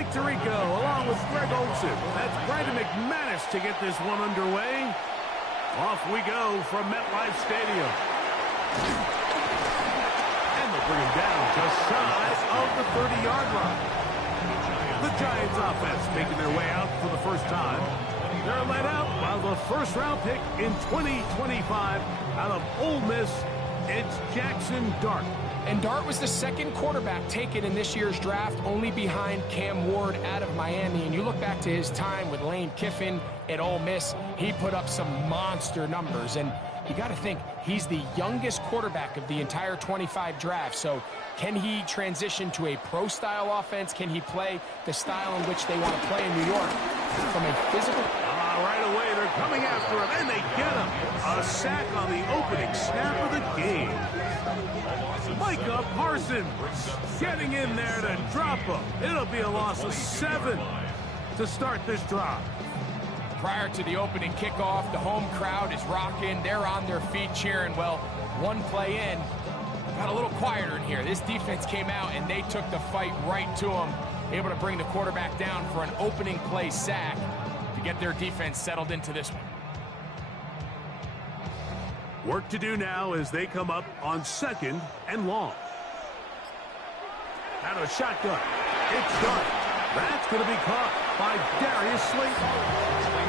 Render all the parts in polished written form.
Mike Tirico along with Greg Olson. That's Brandon McManus to get this one underway. Off we go from MetLife Stadium. And they'll bring him down just shy of the 30-yard line. The Giants offense making their way out for the first time. They're led out by the first-round pick in 2025 out of Ole Miss. It's Jackson Dart. And Dart was the second quarterback taken in this year's draft, only behind Cam Ward out of Miami. And you look back to his time with Lane Kiffin at Ole Miss, he put up some monster numbers. And you got to think, he's the youngest quarterback of the entire 25 draft. So can he transition to a pro-style offense? Can he play the style in which they want to play in New York from a physical... Right away, they're coming after him, and they get him. A sack on the opening snap of the game. Micah Parsons getting in there to drop him. It'll be a loss of 7 to start this drive. Prior to the opening kickoff, the home crowd is rocking. They're on their feet cheering. Well, one play in, got a little quieter in here. This defense came out, and they took the fight right to him, able to bring the quarterback down for an opening play sack to get their defense settled into this one. Work to do now as they come up on 2nd and long. Out of a shotgun. It's done. That's going to be caught by Darius Slayton.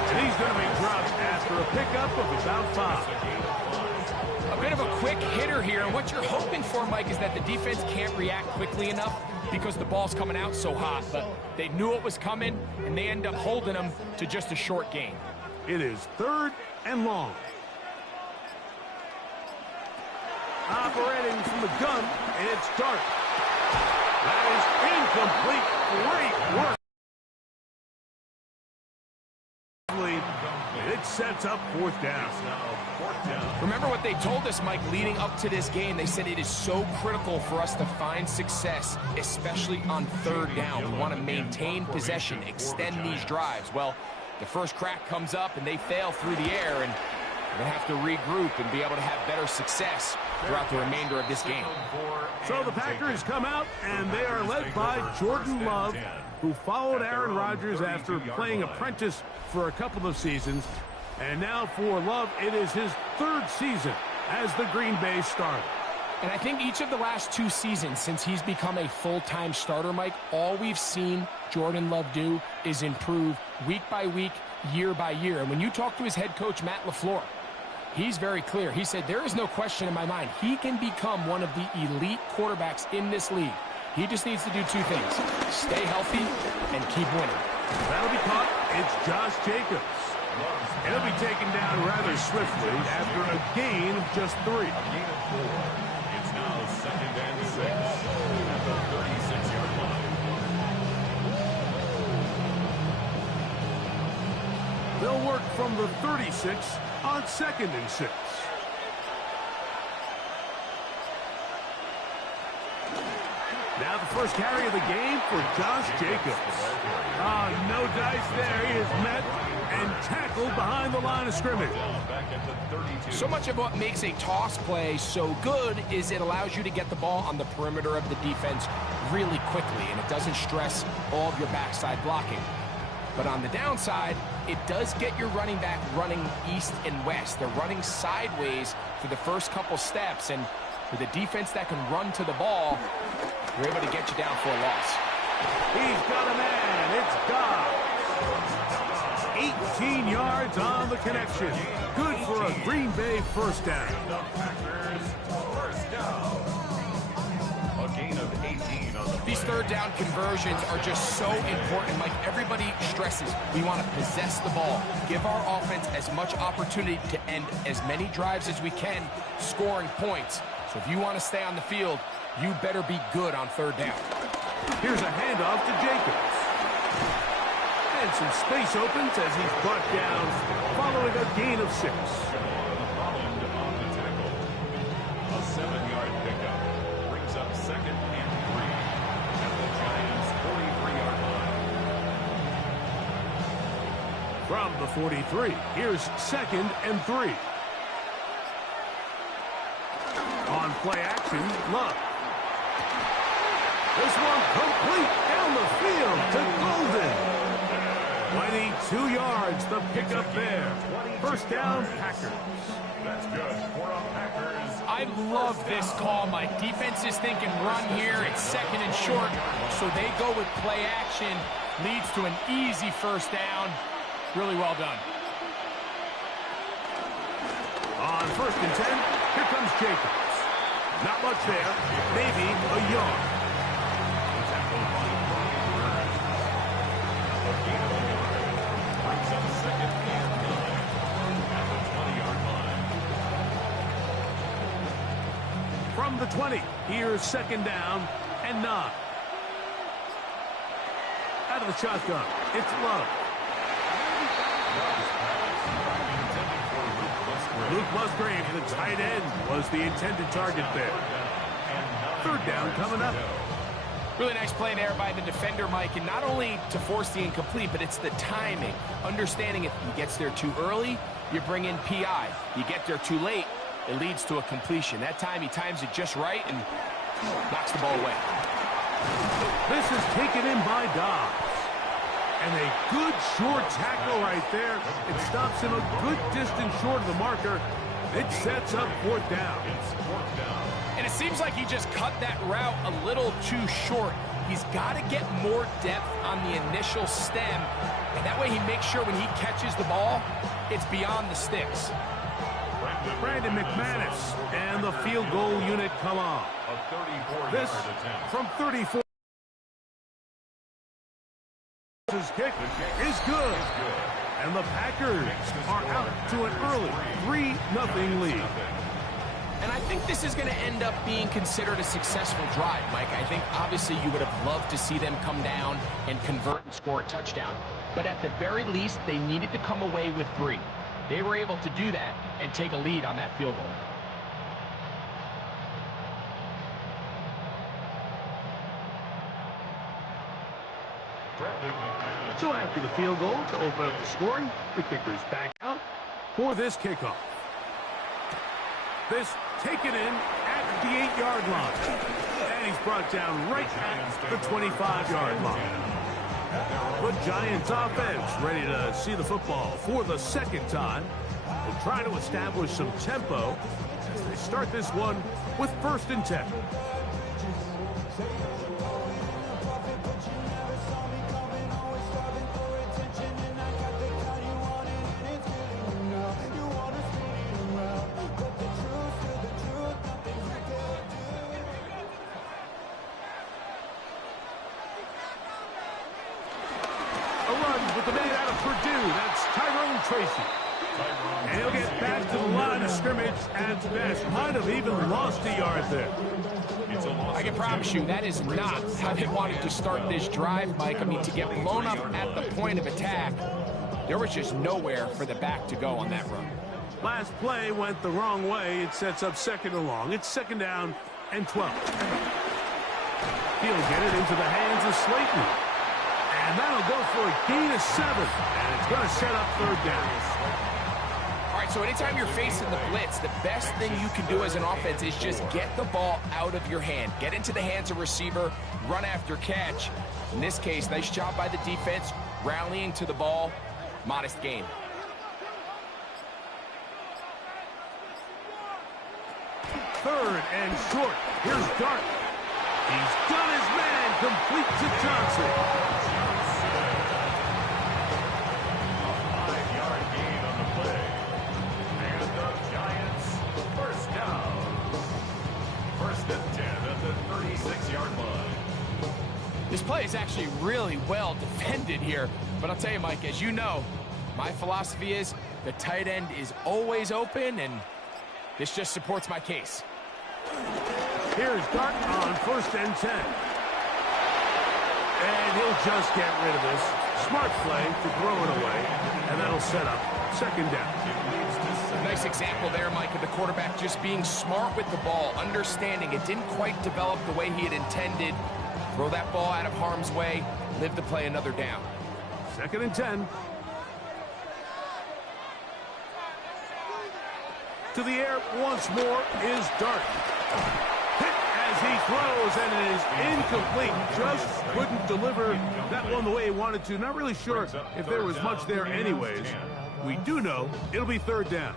And he's going to be dropped after a pickup of about 5. A bit of a quick hitter here. And what you're hoping for, Mike, is that the defense can't react quickly enough because the ball's coming out so hot. But they knew it was coming, and they end up holding them to just a short gain. It is 3rd and long. Operating from the gun, it's Dart. That is incomplete. Great work. It sets up 4th down. Remember what they told us, Mike, leading up to this game. They said it is so critical for us to find success, especially on 3rd down. We want to maintain possession, extend these drives. Well, the first crack comes up, and they fail through the air, and they're going to have to regroup and be able to have better success throughout the remainder of this game. So the Packers come out, and they are led by Jordan Love, who followed Aaron Rodgers after playing apprentice for a couple of seasons. And now for Love, it is his 3rd season as the Green Bay starter. And I think each of the last 2 seasons since he's become a full-time starter, Mike, all we've seen Jordan Love do is improve week by week, year by year. And when you talk to his head coach, Matt LaFleur, he's very clear. He said, there is no question in my mind. He can become one of the elite quarterbacks in this league. He just needs to do 2 things. Stay healthy and keep winning. That'll be caught. It's Josh Jacobs. He'll be taken down rather swiftly after a gain of just 3. A gain of 4. It's now 2nd and 6 at the 36-yard line. They'll work from the 36 on 2nd and 6. Now the first carry of the game for Josh Jacobs. No dice there. He is met and tackled behind the line of scrimmage. So much of what makes a toss play so good is it allows you to get the ball on the perimeter of the defense really quickly, and it doesn't stress all of your backside blocking. But on the downside, it does get your running back running east and west. They're running sideways for the first couple steps, and with a defense that can run to the ball, they're able to get you down for a loss. He's got a man. It's Dobbs. 18 yards on the connection. Good for a Green Bay first down. A gain of 18 on the play. These 3rd down conversions are just so important. Like everybody stresses, we want to possess the ball, give our offense as much opportunity to end as many drives as we can, scoring points. So if you want to stay on the field, you better be good on 3rd down. Here's a handoff to Jacobs. And some space opens as he's brought down following a gain of 6. Holland on the tackle. A 7-yard pickup brings up 2nd and 3 at the Giants' 43-yard line. From the 43, here's 2nd and 3. On play action, Love. This one complete down the field to Golden. 22 yards, the pickup there. First down, Packers. That's good for a Packers. I love this call. My defense is thinking run here. It's second and short, so they go with play action. Leads to an easy first down. Really well done. On first and 10, here comes Jacobs. Not much there, maybe a yard. Brings up second and 9 at the 20-yard line. From the 20, here's second down and 9. Out of the shotgun, it's Love. Luke Musgrave, the tight end, was the intended target there. Third down coming up. Really nice play there by the defender, Mike, and not only to force the incomplete, but it's the timing. Understanding if he gets there too early, you bring in PI. You get there too late, it leads to a completion. That time he times it just right and knocks the ball away. This is taken in by Dobbs. And a good short tackle right there. It stops him a good distance short of the marker. It sets up fourth down. It's fourth down. And it seems like he just cut that route a little too short. He's got to get more depth on the initial stem. And that way he makes sure when he catches the ball, it's beyond the sticks. Brandon McManus and the field goal unit come on. A 34-yard This attempt. from 34. His kick is good. And the Packers are out to an early 3-0 lead. And I think this is going to end up being considered a successful drive, Mike. I think obviously you would have loved to see them come down and convert and score a touchdown. But at the very least, they needed to come away with 3. They were able to do that and take a lead on that field goal. So after the field goal to open up the scoring, the kicker's back out for this kickoff. This taken in at the 8-yard line. And he's brought down right at the 25-yard line. The Giants offense ready to see the football for the second time. They'll try to establish some tempo as they start this one with first and 10. With the man out of Purdue, that's Tyrone Tracy. And he'll get back to the line of scrimmage at best. Might have even lost a yard there. I can promise you that is not how they wanted to start this drive, Mike. I mean, to get blown up at the point of attack, there was just nowhere for the back to go on that run. Last play went the wrong way. It sets up second and long. It's second down and 12. He'll get it into the hands of Slayton. And that'll go for a gain of 7. And it's going to set up third down. All right, so anytime you're facing the blitz, the best thing you can do as an offense is just get the ball out of your hand. Get into the hands of receiver, run after catch. In this case, nice job by the defense, rallying to the ball. Modest gain. Third and short. Here's Dart. He's got his man complete to Johnson. 5-yard gain on the play. And the Giants first down. First and 10 at the 36-yard line. This play is actually really well defended here. But I'll tell you, Mike, as you know, my philosophy is the tight end is always open, and this just supports my case. Here's Dart on first and 10. And he'll just get rid of this. Smart play to throw it away. And that'll set up second down. Nice example there, Mike, of the quarterback just being smart with the ball, understanding it didn't quite develop the way he had intended. Throw that ball out of harm's way, live to play another down. Second and 10. To the air once more is Dart. Hit as he throws, and it is incomplete. Just couldn't deliver that one the way he wanted to. Not really sure if there was much there anyways. We do know it'll be third down.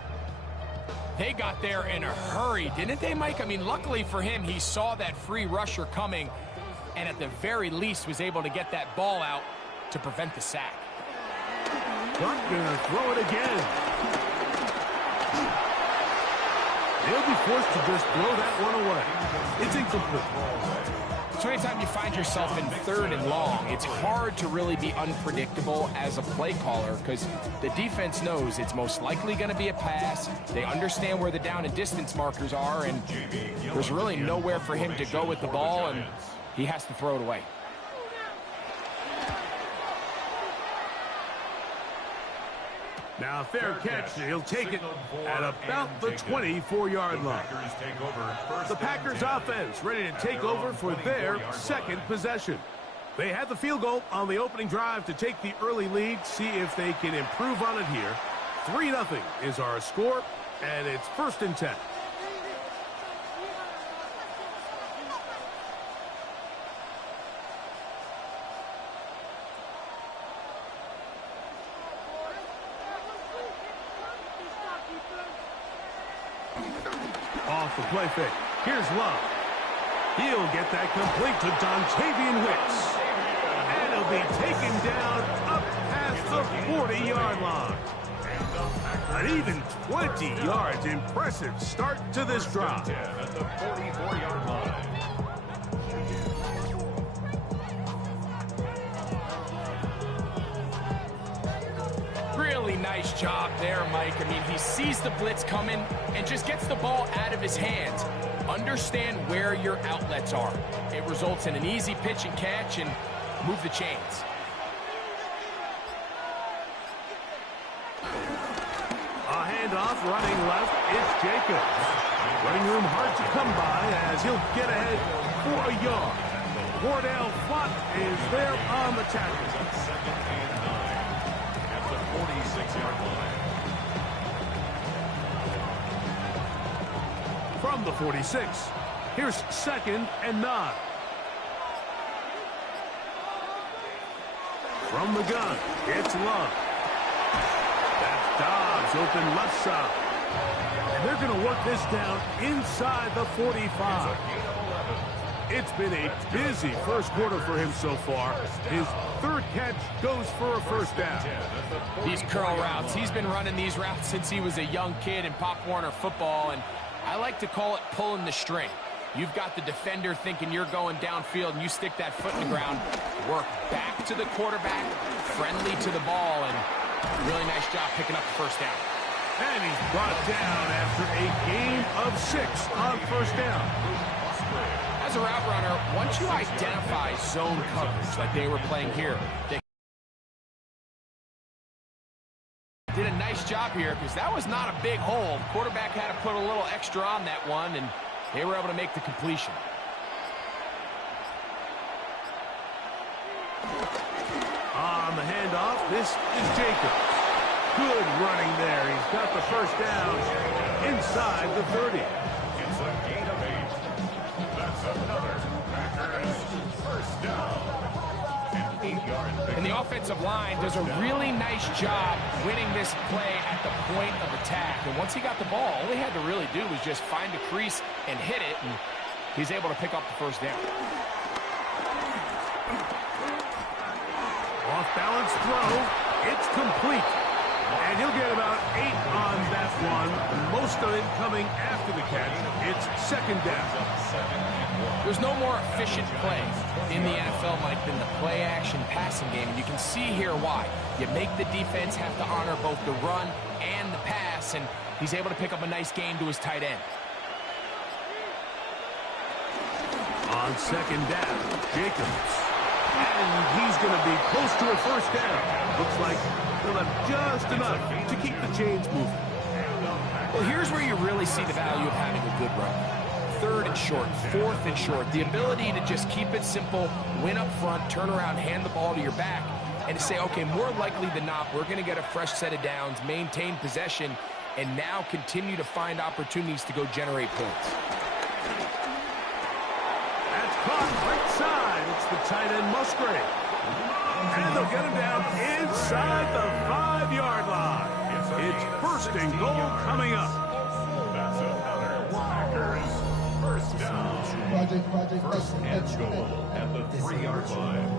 They got there in a hurry, didn't they, Mike? I mean, luckily for him, he saw that free rusher coming, and at the very least was able to get that ball out to prevent the sack. But gonna throw it again. They'll be forced to just throw that one away. It's incomplete. So anytime you find yourself in third and long, it's hard to really be unpredictable as a play caller because the defense knows it's most likely going to be a pass. They understand where the down and distance markers are, and there's really nowhere for him to go with the ball, and he has to throw it away. Now, fair catch. He'll take it at about the 24-yard line. The Packers offense ready to take over for their second possession. They had the field goal on the opening drive to take the early lead, see if they can improve on it here. 3-0 is our score, and it's 1st and 10. Off the play fake. Here's Love. He'll get that complete to Dontavian Wicks. And he'll be taken down up past the 40-yard line. An even 20 yards. Impressive start to this drive. At the 44-yard line. Really nice job there, Mike. I mean, he sees the blitz coming and just gets the ball out of his hands. Understand where your outlets are. It results in an easy pitch and catch and move the chains. A handoff running left. It's Jacobs. Running room hard to come by as he'll get ahead for a yard. Wardell Flott is there on the tackle. 46-yard line. From the 46, here's 2nd and 9. From the gun, it's Love. That's Dobbs open left side. And they're going to work this down inside the 45. It's been a busy first quarter for him so far. His 3rd catch goes for a 1st down. These curl routes, he's been running these routes since he was a young kid in Pop Warner football, and I like to call it pulling the string. You've got the defender thinking you're going downfield, and you stick that foot in the ground, work back to the quarterback, friendly to the ball, and really nice job picking up the 1st down. And he's brought down after a gain of 6 on 1st down. As a route runner, once you identify zone coverage like they were playing here, they did a nice job here because that was not a big hole. The quarterback had to put a little extra on that one, and they were able to make the completion. On the handoff, this is Jacobs. Good running there. He's got the 1st down inside the 30. It's a gain of 8. That's another Packers 1st down. And the offensive line does a really nice job winning this play at the point of attack. And once he got the ball, all he had to really do was just find a crease and hit it, and he's able to pick up the 1st down. Off-balance throw. It's complete. And he'll get about 8 on that one. Most of it coming after the catch. It's 2nd down. There's no more efficient play in the NFL, Mike, than the play-action passing game. And you can see here why. You make the defense have to honor both the run and the pass, and he's able to pick up a nice gain to his tight end. On 2nd down, Jacobs. And he's going to be close to a 1st down. Looks like he'll have just enough to keep the chains moving. Well, here's where you really see the value of having a good run. 3rd and short, 4th and short. The ability to just keep it simple, win up front, turn around, hand the ball to your back, and to say, okay, more likely than not, we're going to get a fresh set of downs, maintain possession, and now continue to find opportunities to go generate points. caught right side. It's the tight end Musgrave. And they'll get him down inside the 5-yard line. It's first and goal coming up. That's another Packers first down. First and goal at the 3-yard line.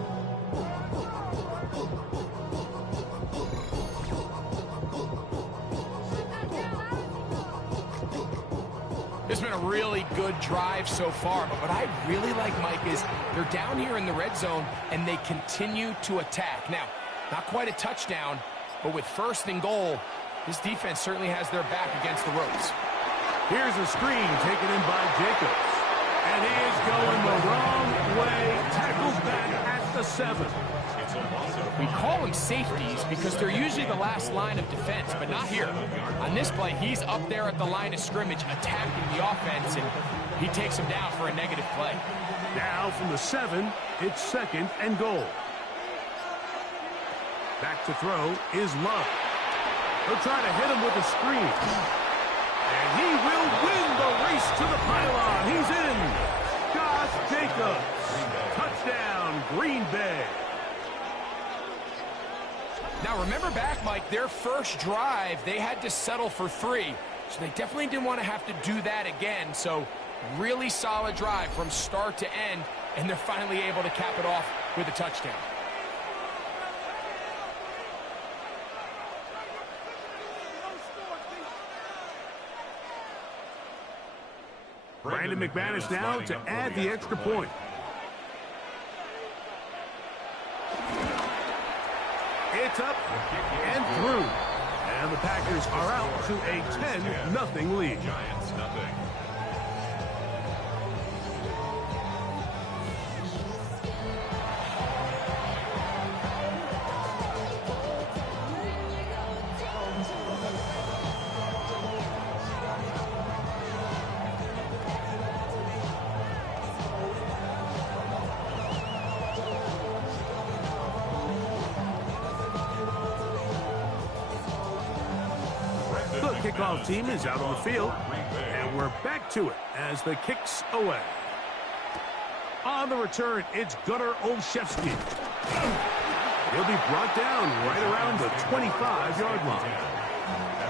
It's been a really good drive so far, but what I really like, Mike, is they're down here in the red zone, and they continue to attack. Now, not quite a touchdown, but with first and goal, this defense certainly has their back against the ropes. Here's a screen taken in by Jacobs. And he is going the wrong way. Tackled back at the 7. We call them safeties because they're usually the last line of defense, but not here. On this play, he's up there at the line of scrimmage attacking the offense, and he takes him down for a negative play. Now from the 7, it's second and goal. Back to throw is Love. They'll try to hit him with a screen. And he will win the race to the pylon. He's in. Josh Jacobs. Touchdown, Green Bay. Now, remember back, Mike, their first drive, they had to settle for 3. So they definitely didn't want to have to do that again. So really solid drive from start to end, and they're finally able to cap it off with a touchdown. Brandon McManus now to add the extra point. It's up and through. And the Packers are out to a 10-0 lead. Giants nothing. Kickoff team is out on the field, and we're back to it as the kick's away. On the return, it's Gunnar Olszewski. He'll be brought down right around the 25-yard line.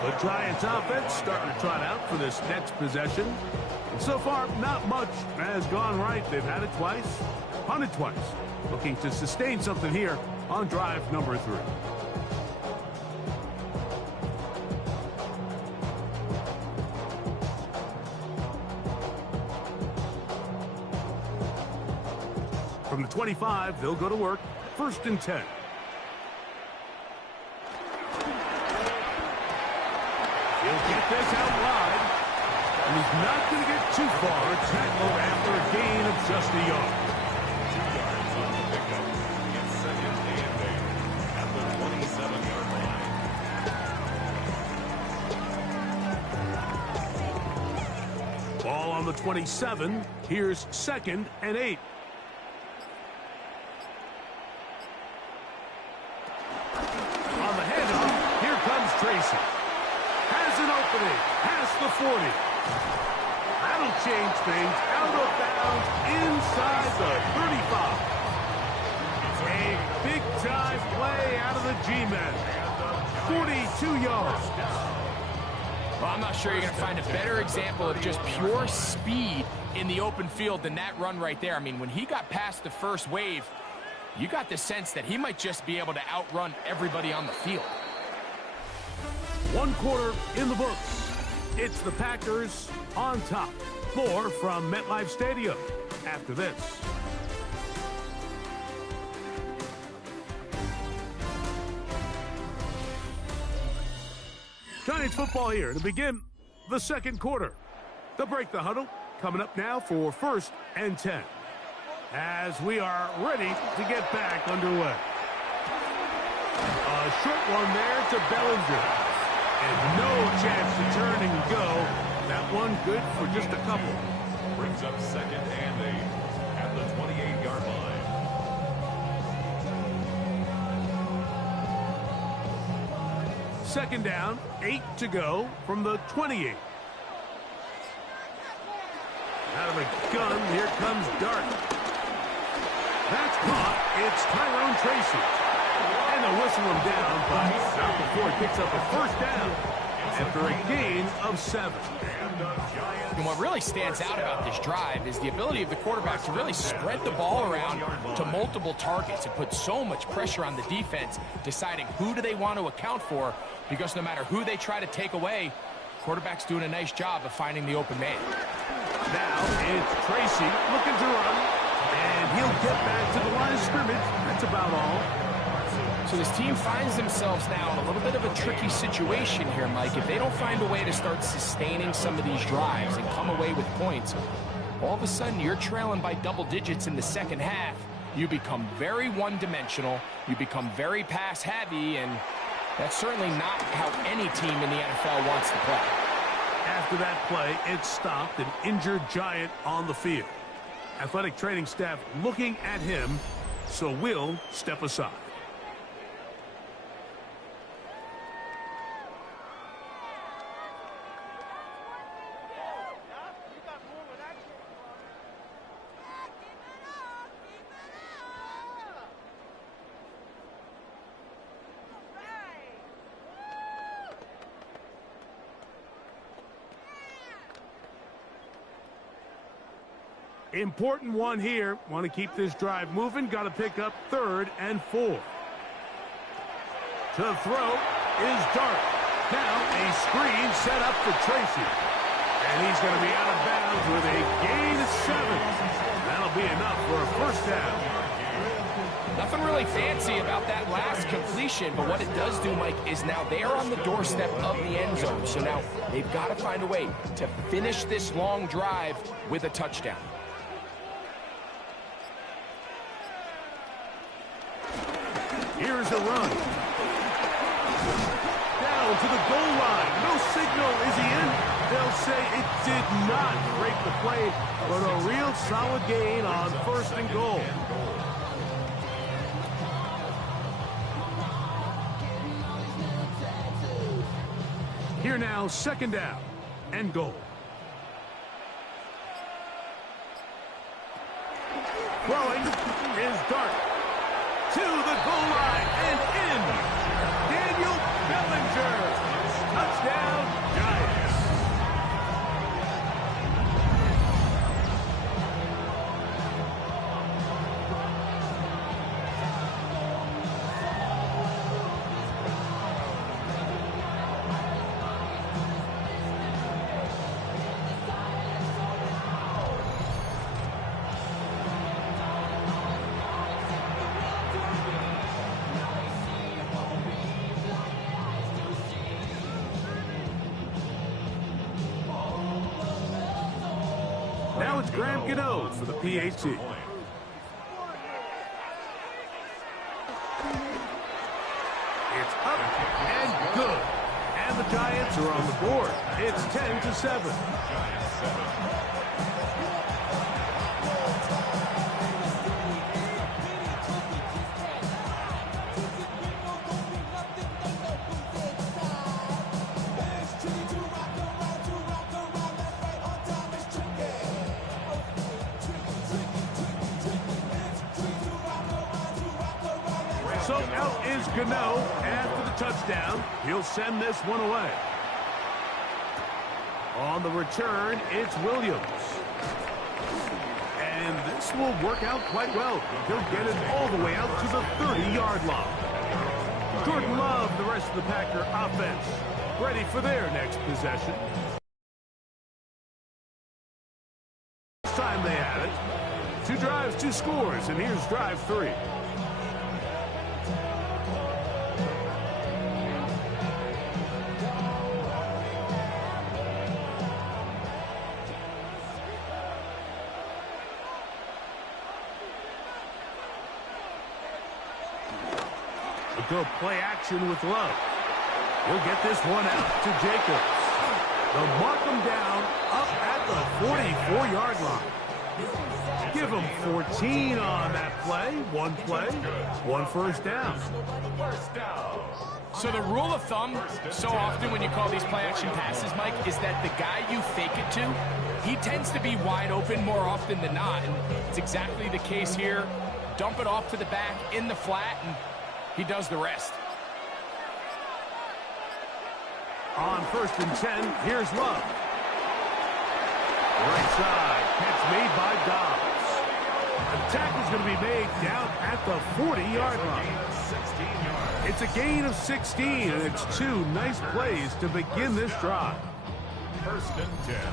The Giants offense starting to trot out for this next possession. And so far, not much has gone right. They've had it twice, punted twice. Looking to sustain something here on drive number 3. From the 25, they'll go to work. First and 10. He'll get this out wide. And he's not going to get too far. Tackle after a gain of just a yard. 2 yards on the pickup. It's second and 8 at the 27-yard line. Ball on the 27. Here's second and 8. Tracy has an opening past the 40. That'll change things. Out of bounds inside the 35. A big-time play out of the G-men. 42 yards. Well, I'm not sure you're going to find a better example of just pure speed in the open field than that run right there. I mean, when he got past the first wave, you got the sense that he might just be able to outrun everybody on the field. 1 quarter in the books. It's the Packers on top. More from MetLife Stadium after this. Giants football here to begin the second quarter. They'll break the huddle. Coming up now for first and 10. As we are ready to get back underway. A short one there to Bellinger. And no chance to turn and go. That one good for just a couple. Brings up second and 8 at the 28-yard line. Second down, 8 to go from the 28. Out of the gun, here comes Dart. That's caught. It's Tyrone Tracy. And they'll whistle him down, but not before he picks up a first down after a gain of 7. And what really stands out about this drive is the ability of the quarterback to really spread the ball around to multiple targets and put so much pressure on the defense, deciding who do they want to account for, because no matter who they try to take away, quarterback's doing a nice job of finding the open man. Now it's Tracy looking to run, and he'll get back to the line of scrimmage. That's about all. So this team finds themselves now in a little bit of a tricky situation here, Mike. If they don't find a way to start sustaining some of these drives and come away with points, all of a sudden you're trailing by double digits in the second half. You become very one-dimensional, you become very pass-heavy, and that's certainly not how any team in the NFL wants to play. After that play, it stopped an injured Giant on the field. Athletic training staff looking at him, so we'll step aside. Important one here. Want to keep this drive moving. Got to pick up 3rd and 4. To throw is Dart. Now a screen set up for Tracy. And he's going to be out of bounds with a gain of 7. That'll be enough for a first down. Nothing really fancy about that last completion, but what it does do, Mike, is now they're on the doorstep of the end zone. So now they've got to find a way to finish this long drive with a touchdown. Here's a run. Down to the goal line. No signal. Is he in? They'll say it did not break the play, but a real solid gain on 1st and goal. Here now, 2nd down and goal. Throwing is Dart. To the goal line and in. Daniel Bellinger. Touchdown, Giants. Now it's Graham Gano for the PAT. It's up and good. And the Giants are on the board. It's 10-7. So out is Gano after the touchdown. He'll send this one away. On the return, it's Williams. And this will work out quite well. He'll get it all the way out to the 30-yard line. Jordan Love, the rest of the Packer offense, ready for their next possession. This time they had it. 2 drives, 2 scores, and here's drive 3. Go play action with Love. He'll get this one out to Jacobs. They'll mark him down up at the 44-yard line. Give him 14 on that play. 1 first down. So the rule of thumb, so often when you call these play-action passes, Mike, is that the guy you fake it to, he tends to be wide open more often than not. And it's exactly the case here. dump it off to the back in the flat, and he does the rest. On 1st and 10, here's Love. Right side, catch made by Dobbs. The tackle's going to be made down at the 40-yard line. It's a gain of 16, and it's 2 nice plays to begin this drive.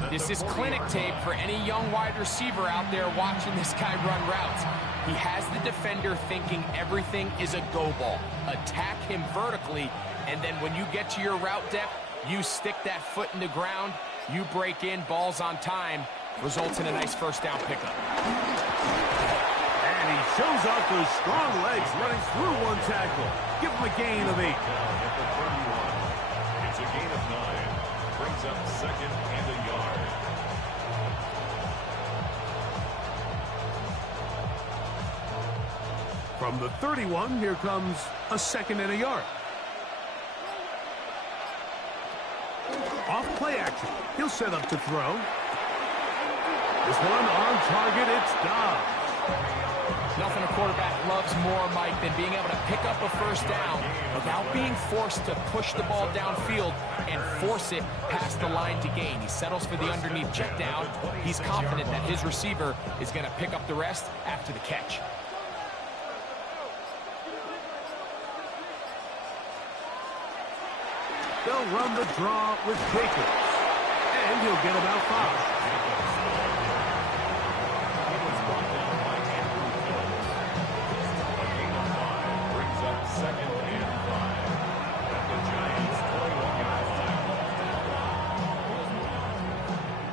This is clinic tape for any young wide receiver out there watching this guy run routes. He has the defender thinking everything is a go ball. Attack him vertically, and then when you get to your route depth, you stick that foot in the ground, you break in, balls on time, results in a nice first down pickup. And he shows off those strong legs running through one tackle. Give him a gain of 8. It's a gain of 9. Brings up 2nd and a yard. From the 31, here comes a 2nd and a yard. Off play action. He'll set up to throw. This one on target, it's Dobbs. Nothing a quarterback loves more, Mike, than being able to pick up a first down without being forced to push the ball downfield and force it past the line to gain. He settles for the underneath check down. He's confident that his receiver is going to pick up the rest after the catch. They'll run the draw with Jacobs, and he'll get about 5.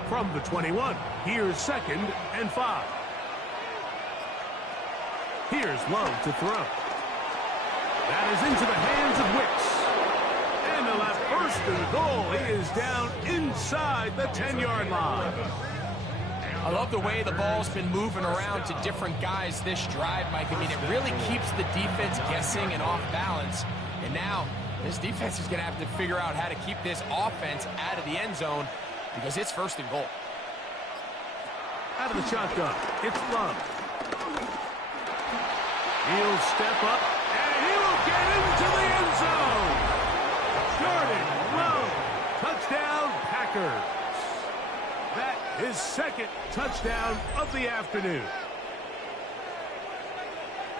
From the 21, here's 2nd and 5. Here's Love to throw. That is into the hands of Wicks. And they'll have 1st and goal. He is down inside the 10-yard line. I love the way the ball's been moving around to different guys this drive, Mike. I mean, it really keeps the defense guessing and off balance. And now this defense is going to have to figure out how to keep this offense out of the end zone because it's 1st and goal. Out of the shotgun, it's Love. He'll step up, and he will get into the end zone. Jordan Love, touchdown Packers. That is 2nd touchdown of the afternoon.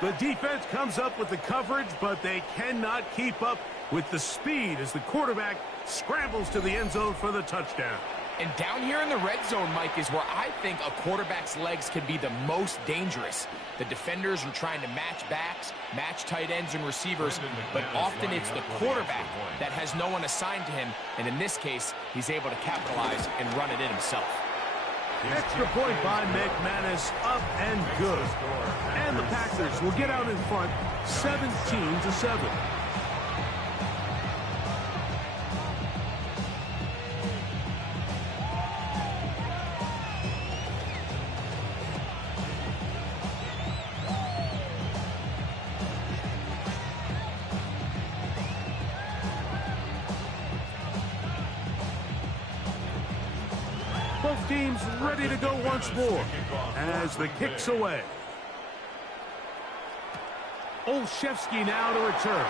The defense comes up with the coverage, but they cannot keep up with the speed as the quarterback scrambles to the end zone for the touchdown. And down here in the red zone, Mike, is where I think a quarterback's legs can be the most dangerous. The defenders are trying to match backs, match tight ends and receivers, but often it's the quarterback that has no one assigned to him, and in this case, he's able to capitalize and run it in himself. Extra point by McManus, up and good. And the Packers will get out in front, 17-7. Both teams ready to go once more as the kick's away. Olszewski now to return.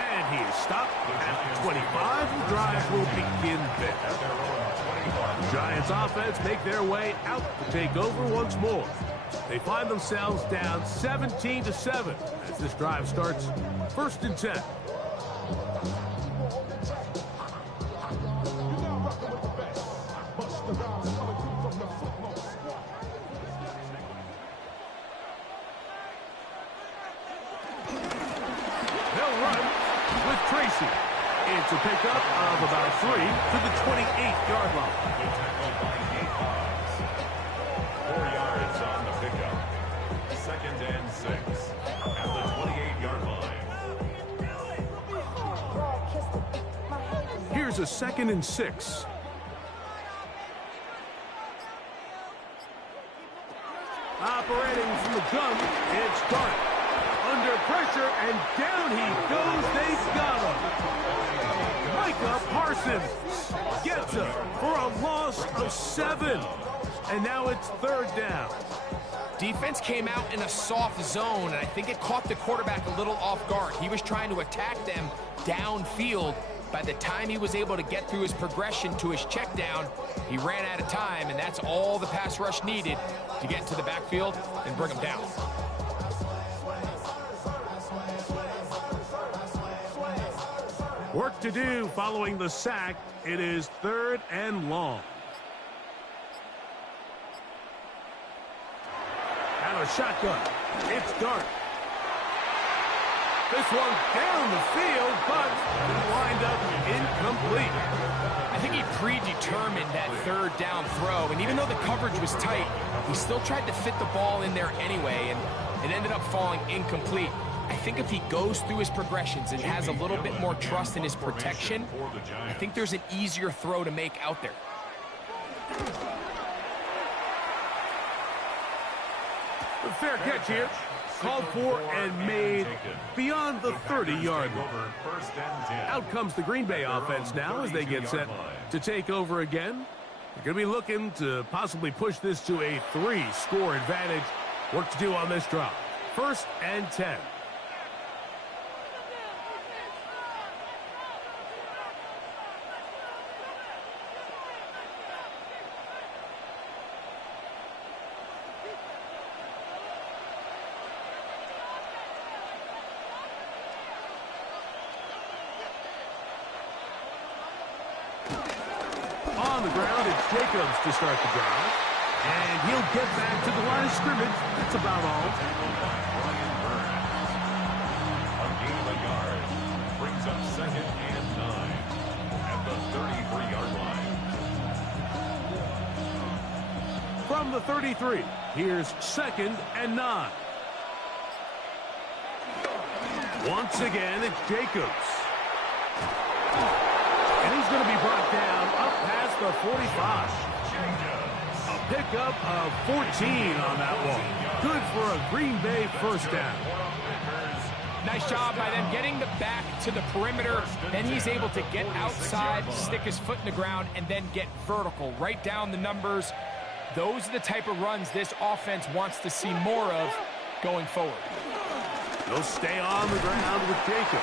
And he is stopped at 25. The drive will begin there. The Giants offense make their way out to take over once more. They find themselves down 17-7 as this drive starts 1st and 10. It's a pickup of about 3 to the 28-yard line. 4 yards on the pickup. 2nd and 6 at the 28-yard line. Here's a 2nd and 6. Operating from the gun, it's Dart. Under pressure, and down he goes. They've got him. Micah Parsons gets him for a loss of 7. And now it's 3rd down. Defense came out in a soft zone, and I think it caught the quarterback a little off guard. He was trying to attack them downfield. By the time he was able to get through his progression to his check down, he ran out of time, and that's all the pass rush needed to get into the backfield and bring him down. Work to do following the sack. It is 3rd and long. Out of shotgun. It's Dart. This one down the field, but it lined up incomplete. I think he predetermined that 3rd down throw, and even though the coverage was tight, he still tried to fit the ball in there anyway, and it ended up falling incomplete. I think if he goes through his progressions and has a little bit more trust in his protection, I think there's an easier throw to make out there. The fair catch here. Called for and made beyond the 30-yard line. Out comes the Green Bay offense now as they get set to take over again. They're going to be looking to possibly push this to a 3-score advantage. Work to do on this drive. 1st and 10. On the ground, it's Jacobs to start the drive. And he'll get back to the line of scrimmage. That's about all. A gain of a yard. Brings up 2nd and 9 at the 33-yard line. From the 33, here's 2nd and 9. Once again, it's Jacobs. And he's going to be brought down up past the 45. A pickup of 14 on that one. Good for a Green Bay 1st down. Nice job by them getting the back to the perimeter. Then he's able to get outside, stick his foot in the ground, and then get vertical. Right down the numbers. Those are the type of runs this offense wants to see more of going forward. He'll stay on the ground with Jacobs.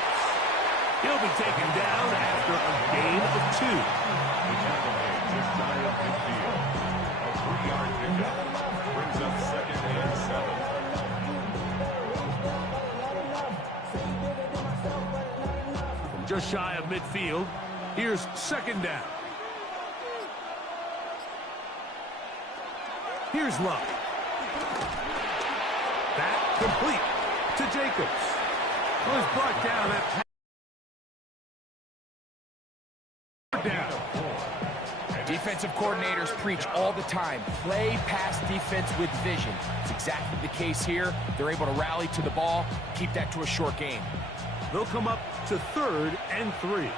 He'll be taken down after a gain of 2. The tackle made just shy of midfield. A 3-yard pickup brings up 2nd and 7. From just shy of midfield, here's 2nd down. Here's Love. That complete to Jacobs. Was brought down at down. Defensive coordinators preach all the time, play pass defense with vision. It's exactly the case here. They're able to rally to the ball, keep that to a short game. They'll come up to 3rd and 3.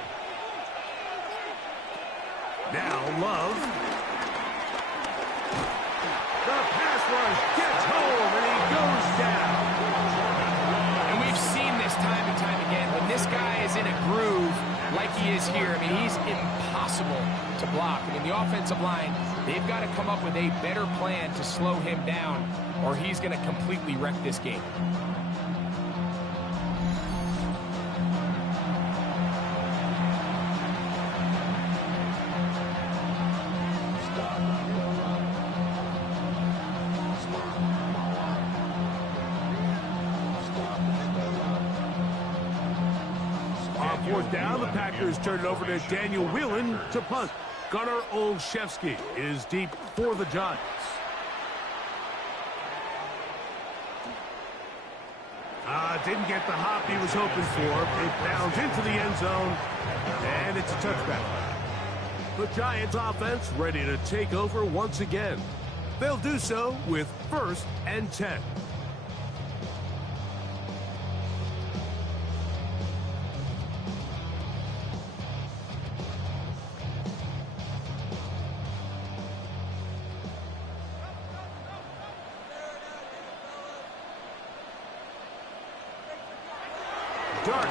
Now Love. The pass rush gets home and he goes down. And we've seen this time and time again. When this guy is in a groove like he is here, I mean, he's impossible to block. I mean, the offensive line, they've got to come up with a better plan to slow him down, or he's going to completely wreck this game. On 4th down, the Packers turn it over to Daniel Whelan to punt. Gunnar Olszewski is deep for the Giants. Didn't get the hop he was hoping for. It bounds into the end zone, and it's a touchback. The Giants offense ready to take over once again. They'll do so with 1st and 10. Dart.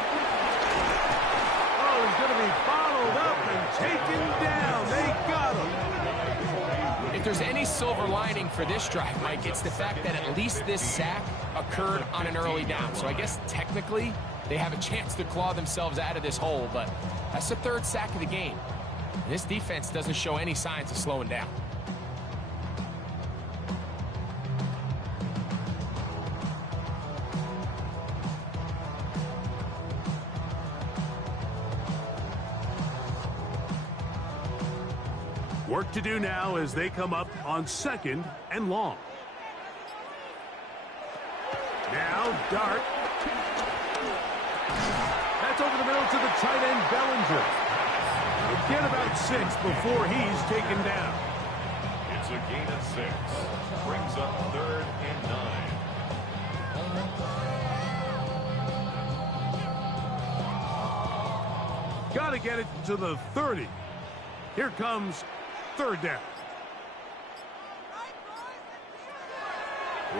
Oh, he's going to be followed up and taken down. They got him. If there's any silver lining for this drive, Mike, it's the fact that at least this sack occurred on an early down. So I guess technically they have a chance to claw themselves out of this hole, but that's the third sack of the game. And this defense doesn't show any signs of slowing down. Work to do now as they come up on 2nd and long. Now, Dart. That's over the middle to the tight end, Bellinger. He'll get about 6 before he's taken down. It's a gain of 6. Brings up 3rd and 9. Got to get it to the 30. Here comes 3rd down.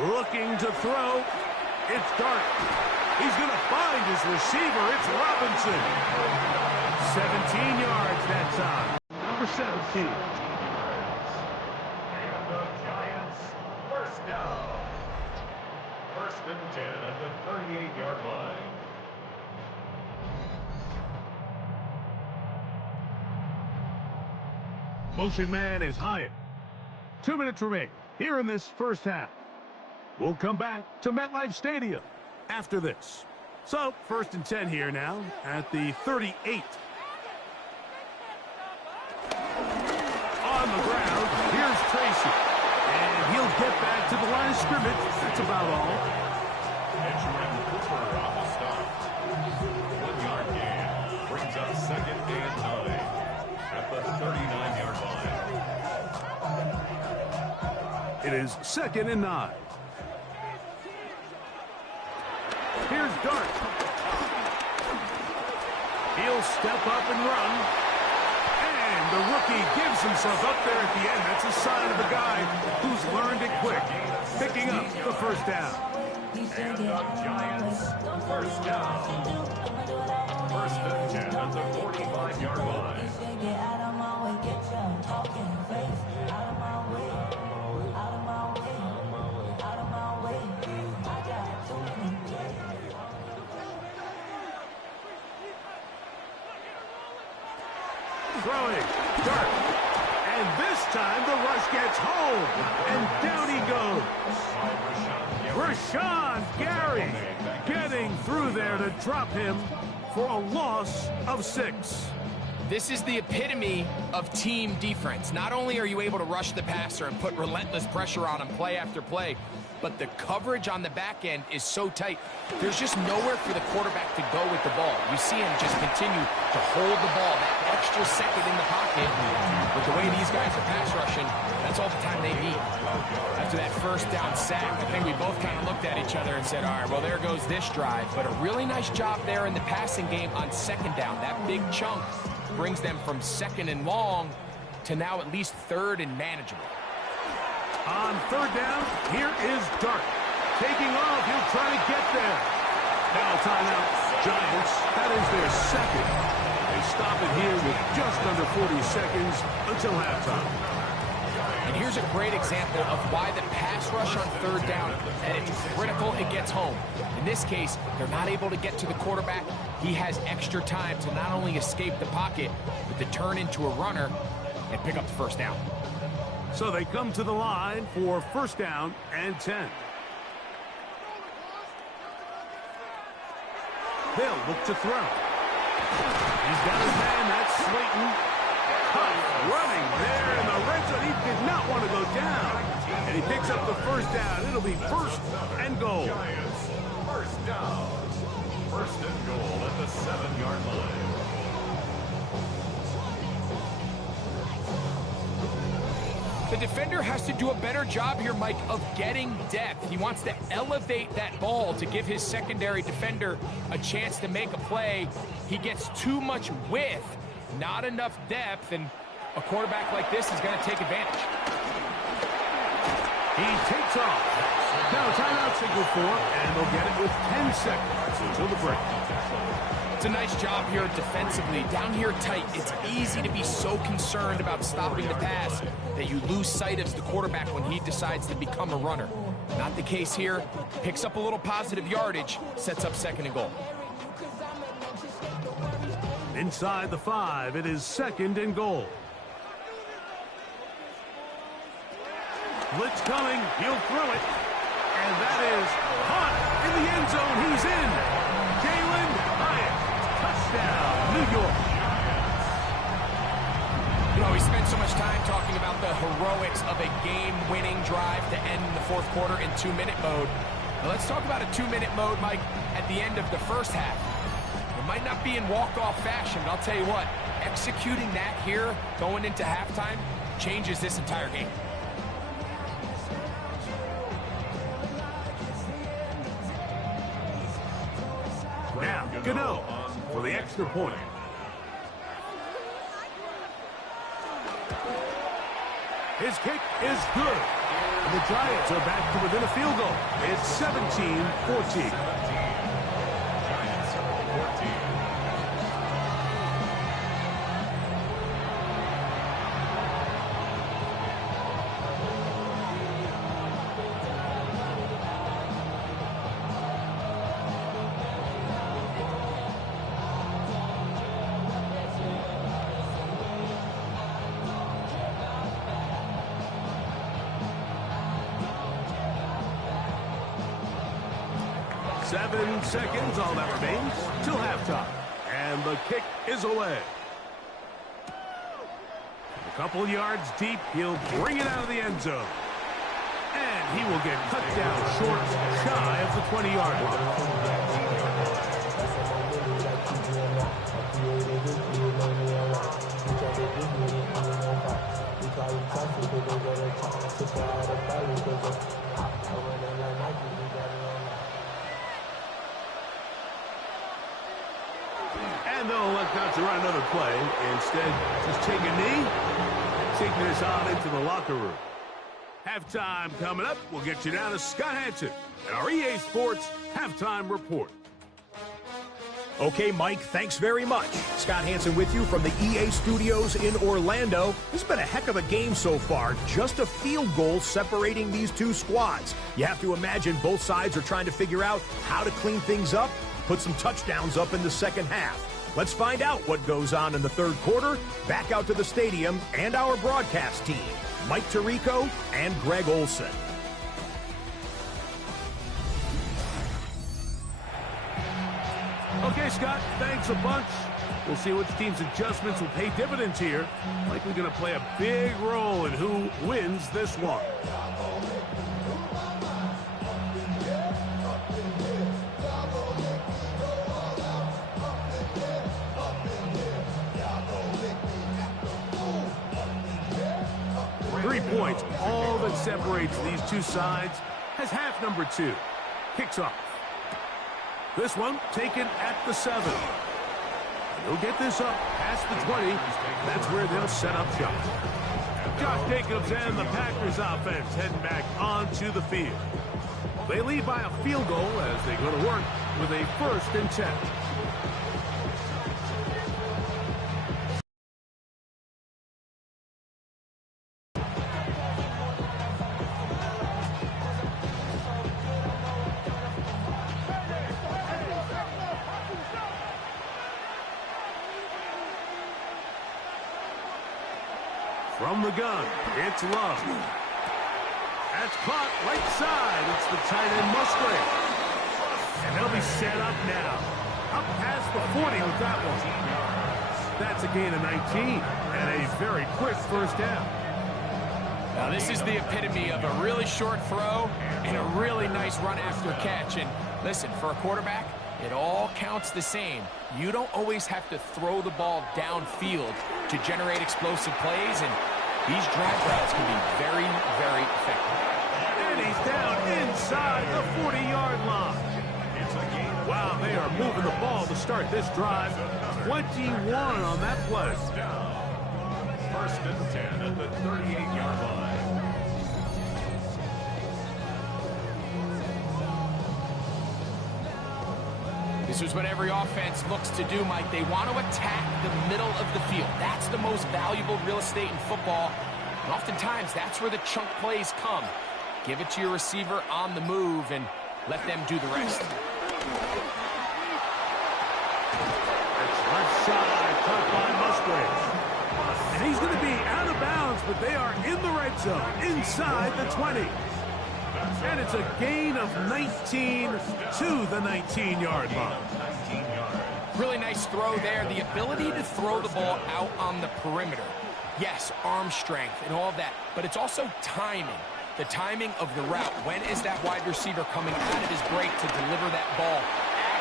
Looking to throw. It's Dart. He's going to find his receiver. It's Robinson. 17 yards that time. Number 17. And the Giants, 1st down. 1st and 10 at the 38-yard line. Motion man is Hyatt. 2 minutes remain here in this first half. We'll come back to MetLife Stadium after this. So, 1st and 10 here now at the 38. On the ground, here's Tracy. And he'll get back to the line of scrimmage. That's about all. Edgerrin Cooper on the stop. 1-yard gain. Brings up 2nd and 9 at the 39-yard line. It is 2nd and 9. Here's Dart. He'll step up and run. And the rookie gives himself up there at the end. That's a sign of a guy who's learned it quick, picking up the 1st down. And the Giants, 1st down. 1st and 10 at the 45-yard line. Throwing, Dart, and this time the rush gets home, and down he goes. Rashawn Gary getting through there to drop him for a loss of 6. This is the epitome of team defense. Not only are you able to rush the passer and put relentless pressure on him play after play, but the coverage on the back end is so tight. There's just nowhere for the quarterback to go with the ball. You see him just continue to hold the ball, that extra second in the pocket. With the way these guys are pass rushing, that's all the time they need. After that 1st down sack, I think we both kind of looked at each other and said, all right, well, there goes this drive. But a really nice job there in the passing game on 2nd down. That big chunk brings them from 2nd and long to now at least 3rd and manageable. On 3rd down, here is Dart. Taking off, he'll try to get there. Now timeout, Giants. That is their 2nd. They stop it here with just under 40 seconds until halftime. And here's a great example of why the pass rush on 3rd down, and it's critical it gets home. In this case, they're not able to get to the quarterback. He has extra time to not only escape the pocket, but to turn into a runner and pick up the 1st down. So they come to the line for 1st down and 10. They'll look to throw. He's got his man, that's Slayton. Hunt running there in the red zone. He did not want to go down. And he picks up the 1st down. It'll be 1st and goal. Giants, 1st down. 1st and goal at the 7-yard line. The defender has to do a better job here, Mike, of getting depth. He wants to elevate that ball to give his secondary defender a chance to make a play. He gets too much width, not enough depth, and a quarterback like this is going to take advantage. He takes off. Now timeout signal for, and they'll get it with 10 seconds until the break. It's a nice job here defensively. Down here tight, it's easy to be so concerned about stopping the pass that you lose sight of the quarterback when he decides to become a runner. Not the case here. Picks up a little positive yardage, sets up 2nd and goal. Inside the 5, it is 2nd and goal. Blitz coming, he'll throw it. And that is caught in the end zone. He's in. Jalen Hyatt, touchdown, New York. You know, we spent so much time talking about the heroics of a game-winning drive to end the 4th quarter in 2-minute mode. Now let's talk about a 2-minute mode, Mike, at the end of the 1st half. It might not be in walk-off fashion, but I'll tell you what, executing that here, going into halftime, changes this entire game. Now, Gano for the extra point. His kick is good. And the Giants are back to within a field goal. It's 17-14. Giants 14. Seven seconds, all that remains, till halftime. And the kick is away. A couple yards deep, he'll bring it out of the end zone. And he will get cut down short, shy of the 20-yard line. And they'll elect not to run another play. Instead, just take a knee and take this on into the locker room. Halftime coming up. We'll get you down to Scott Hansen at our EA Sports Halftime Report. Okay, Mike, thanks very much. Scott Hansen with you from the EA Studios in Orlando. This has been a heck of a game so far. Just a field goal separating these two squads. You have to imagine both sides are trying to figure out how to clean things up, put some touchdowns up in the second half. Let's find out what goes on in the third quarter. Back out to the stadium and our broadcast team, Mike Tirico and Greg Olson. Okay, Scott, thanks a bunch. We'll see which team's adjustments will pay dividends here. Likely going to play a big role in who wins this one. Points, all that separates these two sides, has half number 2. Kicks off. This one taken at the 7. He'll get this up past the 20. That's where they'll set up shop. Josh Jacobs and the Packers offense heading back onto the field. They lead by a field goal as they go to work with a 1st and 10. From the gun, it's Love. That's caught right side. It's the tight end Musgrave. And they'll be set up now. Up past the 40 with that one. That's a gain of 19 and a very quick first down. Now this is the epitome of a really short throw and a really nice run after catch. And listen, for a quarterback, it all counts the same. You don't always have to throw the ball downfield to generate explosive plays, and these drag routes can be very, very effective. And he's down inside the 40-yard line. Wow, they are moving the ball to start this drive. 21 on that play. 1st and 10 at the 38-yard line. This is what every offense looks to do, Mike. They want to attack the middle of the field. That's the most valuable real estate in football. And oftentimes, that's where the chunk plays come. Give it to your receiver on the move and let them do the rest. Left side, caught by Musgrave. And he's going to be out of bounds, but they are in the red zone, inside the 20. And it's a gain of 19 to the 19-yard line. Really nice throw there. The ability to throw the ball out on the perimeter. Yes, arm strength and all that, but it's also timing. The timing of the route. When is that wide receiver coming out of his break to deliver that ball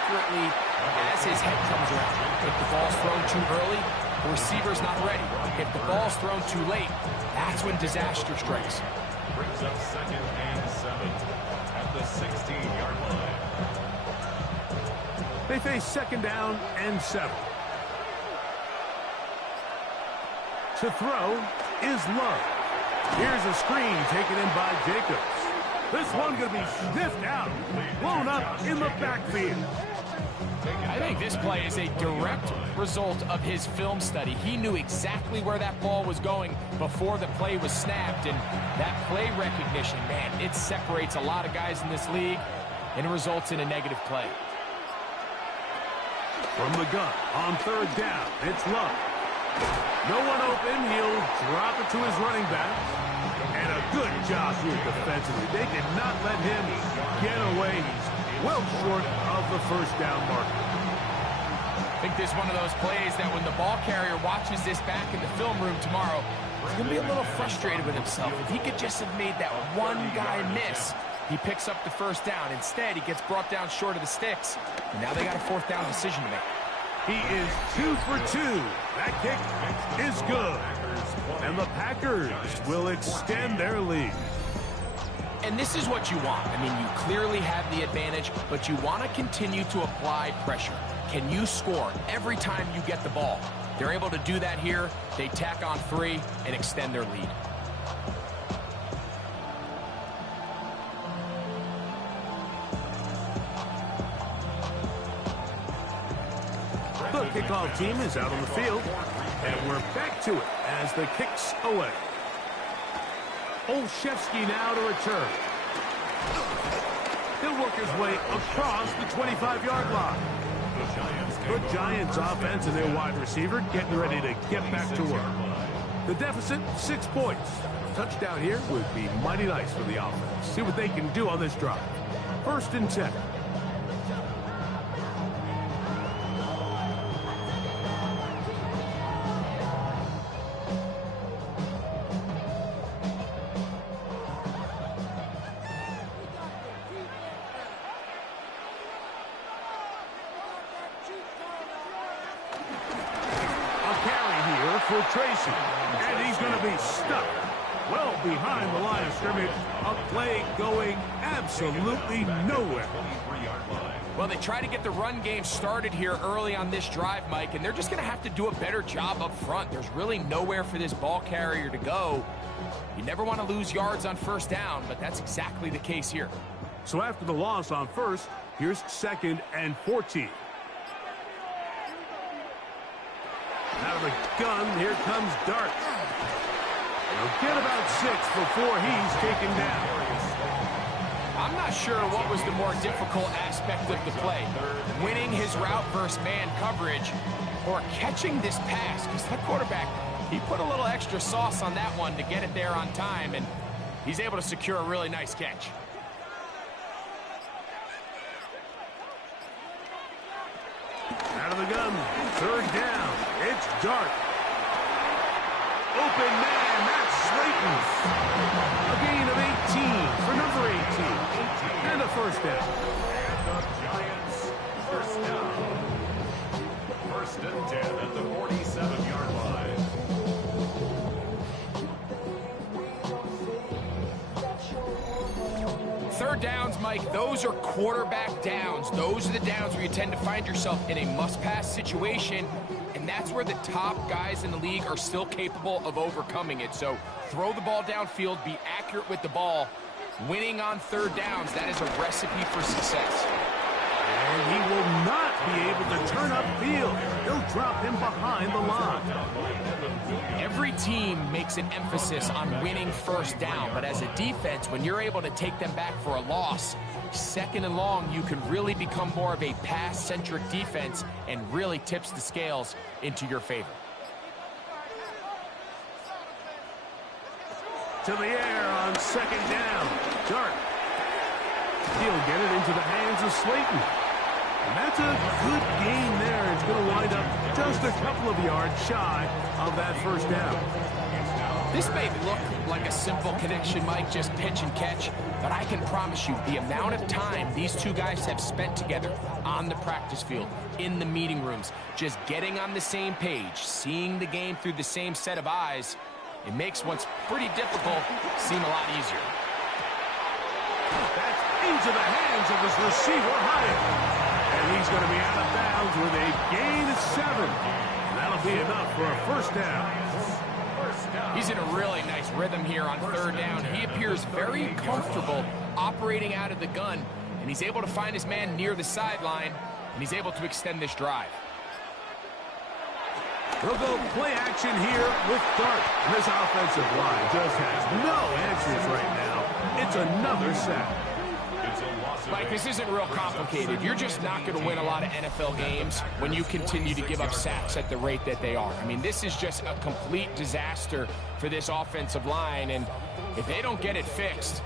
accurately as his head comes around? If the ball's thrown too early, the receiver's not ready. If the ball's thrown too late, that's when disaster strikes. Brings up 2nd and 7 at the 16-yard line. They face 2nd down and 7. To throw is Love. Here's a screen taken in by Jacobs. This one going to be sniffed out, blown up in the backfield. I think this play is a direct result of his film study. He knew exactly where that ball was going before the play was snapped, and that play recognition, man, it separates a lot of guys in this league, and it results in a negative play. From the gun, on 3rd down, it's Love. No one open, he'll drop it to his running back. And a good job here defensively. They did not let him get away. He's well short of the 1st down marker. I think this is one of those plays that when the ball carrier watches this back in the film room tomorrow, he's going to be a little frustrated with himself. If he could just have made that one guy miss, he picks up the 1st down. Instead, he gets brought down short of the sticks. And now they got a 4th down decision to make. He is 2 for 2. That kick is good. And the Packers will extend their lead. And this is what you want. I mean, you clearly have the advantage, but you want to continue to apply pressure. Can you score every time you get the ball? They're able to do that here. They tack on 3 and extend their lead. The kickoff team is out on the field, and we're back to it as the kick's away. Olszewski now to return. He'll work his way across the 25-yard line. The Giants offense and their wide receiver getting ready to get back to work. The deficit, 6 points. Touchdown here would be mighty nice for the offense. See what they can do on this drive. 1st and 10. For Tracy, and he's going to be stuck well behind the line of scrimmage. A play going absolutely nowhere. Well, they try to get the run game started here early on this drive, Mike, and they're just going to have to do a better job up front. There's really nowhere for this ball carrier to go. You never want to lose yards on 1st down, but that's exactly the case here. So after the loss on 1st, here's 2nd and 14. Out of the gun, here comes Dart. He'll get about 6 before he's taken down. I'm not sure what was the more difficult aspect of the play. Winning his route versus man coverage or catching this pass. Because that quarterback, he put a little extra sauce on that one to get it there on time, and he's able to secure a really nice catch. Out of the gun, 3rd down. It's Dart. Open man, that's Slayton. A gain of 18 for number 18. And a 1st down. And the Giants, 1st down. 1st and 10 at the 47-yard line. Third downs, Mike, those are quarterback downs. Those are the downs where you tend to find yourself in a must-pass situation, and that's where the top guys in the league are still capable of overcoming it. So throw the ball downfield, be accurate with the ball. Winning on 3rd downs, that is a recipe for success. And he will not be able to turn upfield. He'll drop him behind the line. Every team makes an emphasis on winning first down, but as a defense, when you're able to take them back for a loss, second and long, you can really become more of a pass-centric defense and really tips the scales into your favor. To the air on second down. Dart. He'll get it into the hands of Slayton. And that's a good gain there. It's going to wind up just a couple of yards shy of that first down. This may look like a simple connection, Mike, just pitch and catch, but I can promise you the amount of time these two guys have spent together on the practice field, in the meeting rooms, just getting on the same page, seeing the game through the same set of eyes, it makes what's pretty difficult seem a lot easier. That's into the hands of his receiver, Hyatt. And he's going to be out of bounds with a gain of 7. That'll be enough for a first down. He's in a really nice rhythm here on third down. He appears very comfortable operating out of the gun, and he's able to find his man near the sideline, and he's able to extend this drive. He'll go play action here with Dart. This offensive line just has no answers right now. It's another sack. Mike, this isn't real complicated. You're just not going to win a lot of NFL games when you continue to give up sacks at the rate that they are. I mean, this is just a complete disaster for this offensive line, and if they don't get it fixed,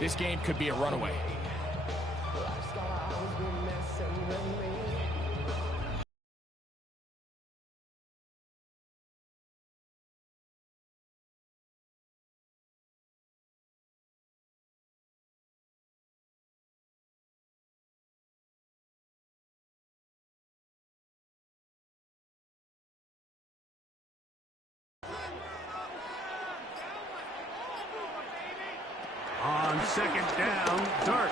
this game could be a runaway. On second down, Dart.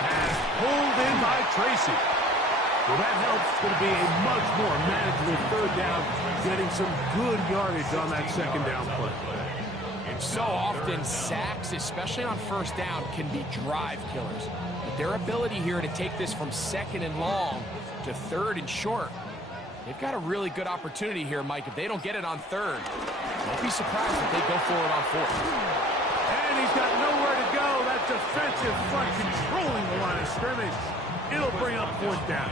Pass pulled in by Tracy. Well, that helps. It's going to be a much more manageable third down, getting some good yardage on that second down play. So often, sacks, especially on first down, can be drive killers. But their ability here to take this from second and long to third and short, they've got a really good opportunity here, Mike. If they don't get it on third, don't be surprised if they go for it on fourth. And he's got nowhere to go. That defensive front controlling the line of scrimmage. It'll bring up fourth down.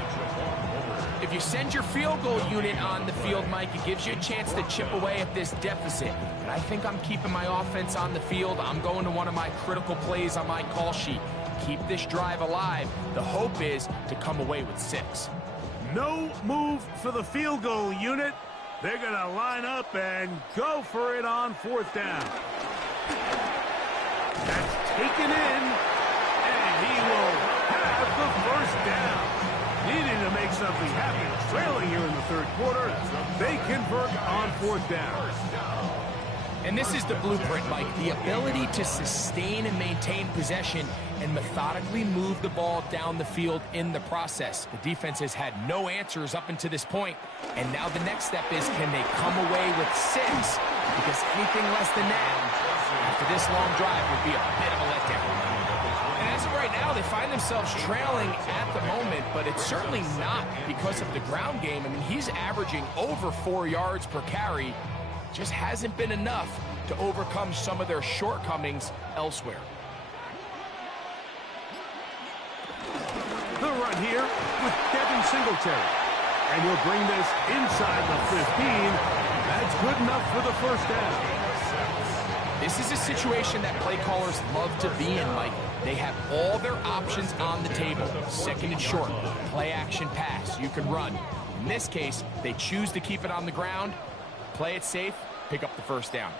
If you send your field goal unit on the field, Mike, it gives you a chance to chip away at this deficit. But I think I'm keeping my offense on the field. I'm going to one of my critical plays on my call sheet. Keep this drive alive. The hope is to come away with 6. No move for the field goal unit. They're going to line up and go for it on fourth down. That's taken in, and he will have the first down. Needing to make something happen, trailing here in the third quarter, they convert on fourth down. And this is the blueprint, Mike. The ability to sustain and maintain possession and methodically move the ball down the field in the process. The defense has had no answers up until this point, and now the next step is, can they come away with 6? Because anything less than that, after this long drive, would be a bit of a letdown. And as of right now, they find themselves trailing at the moment, but it's certainly not because of the ground game. I mean, he's averaging over 4 yards per carry. Just hasn't been enough to overcome some of their shortcomings elsewhere. The run here with Devin Singletary. And he'll bring this inside the 15. That's good enough for the first down. This is a situation that play callers love to be in, Mike. They have all their options on the table. Second and short, play action pass, you can run. In this case, they choose to keep it on the ground, play it safe, pick up the first down.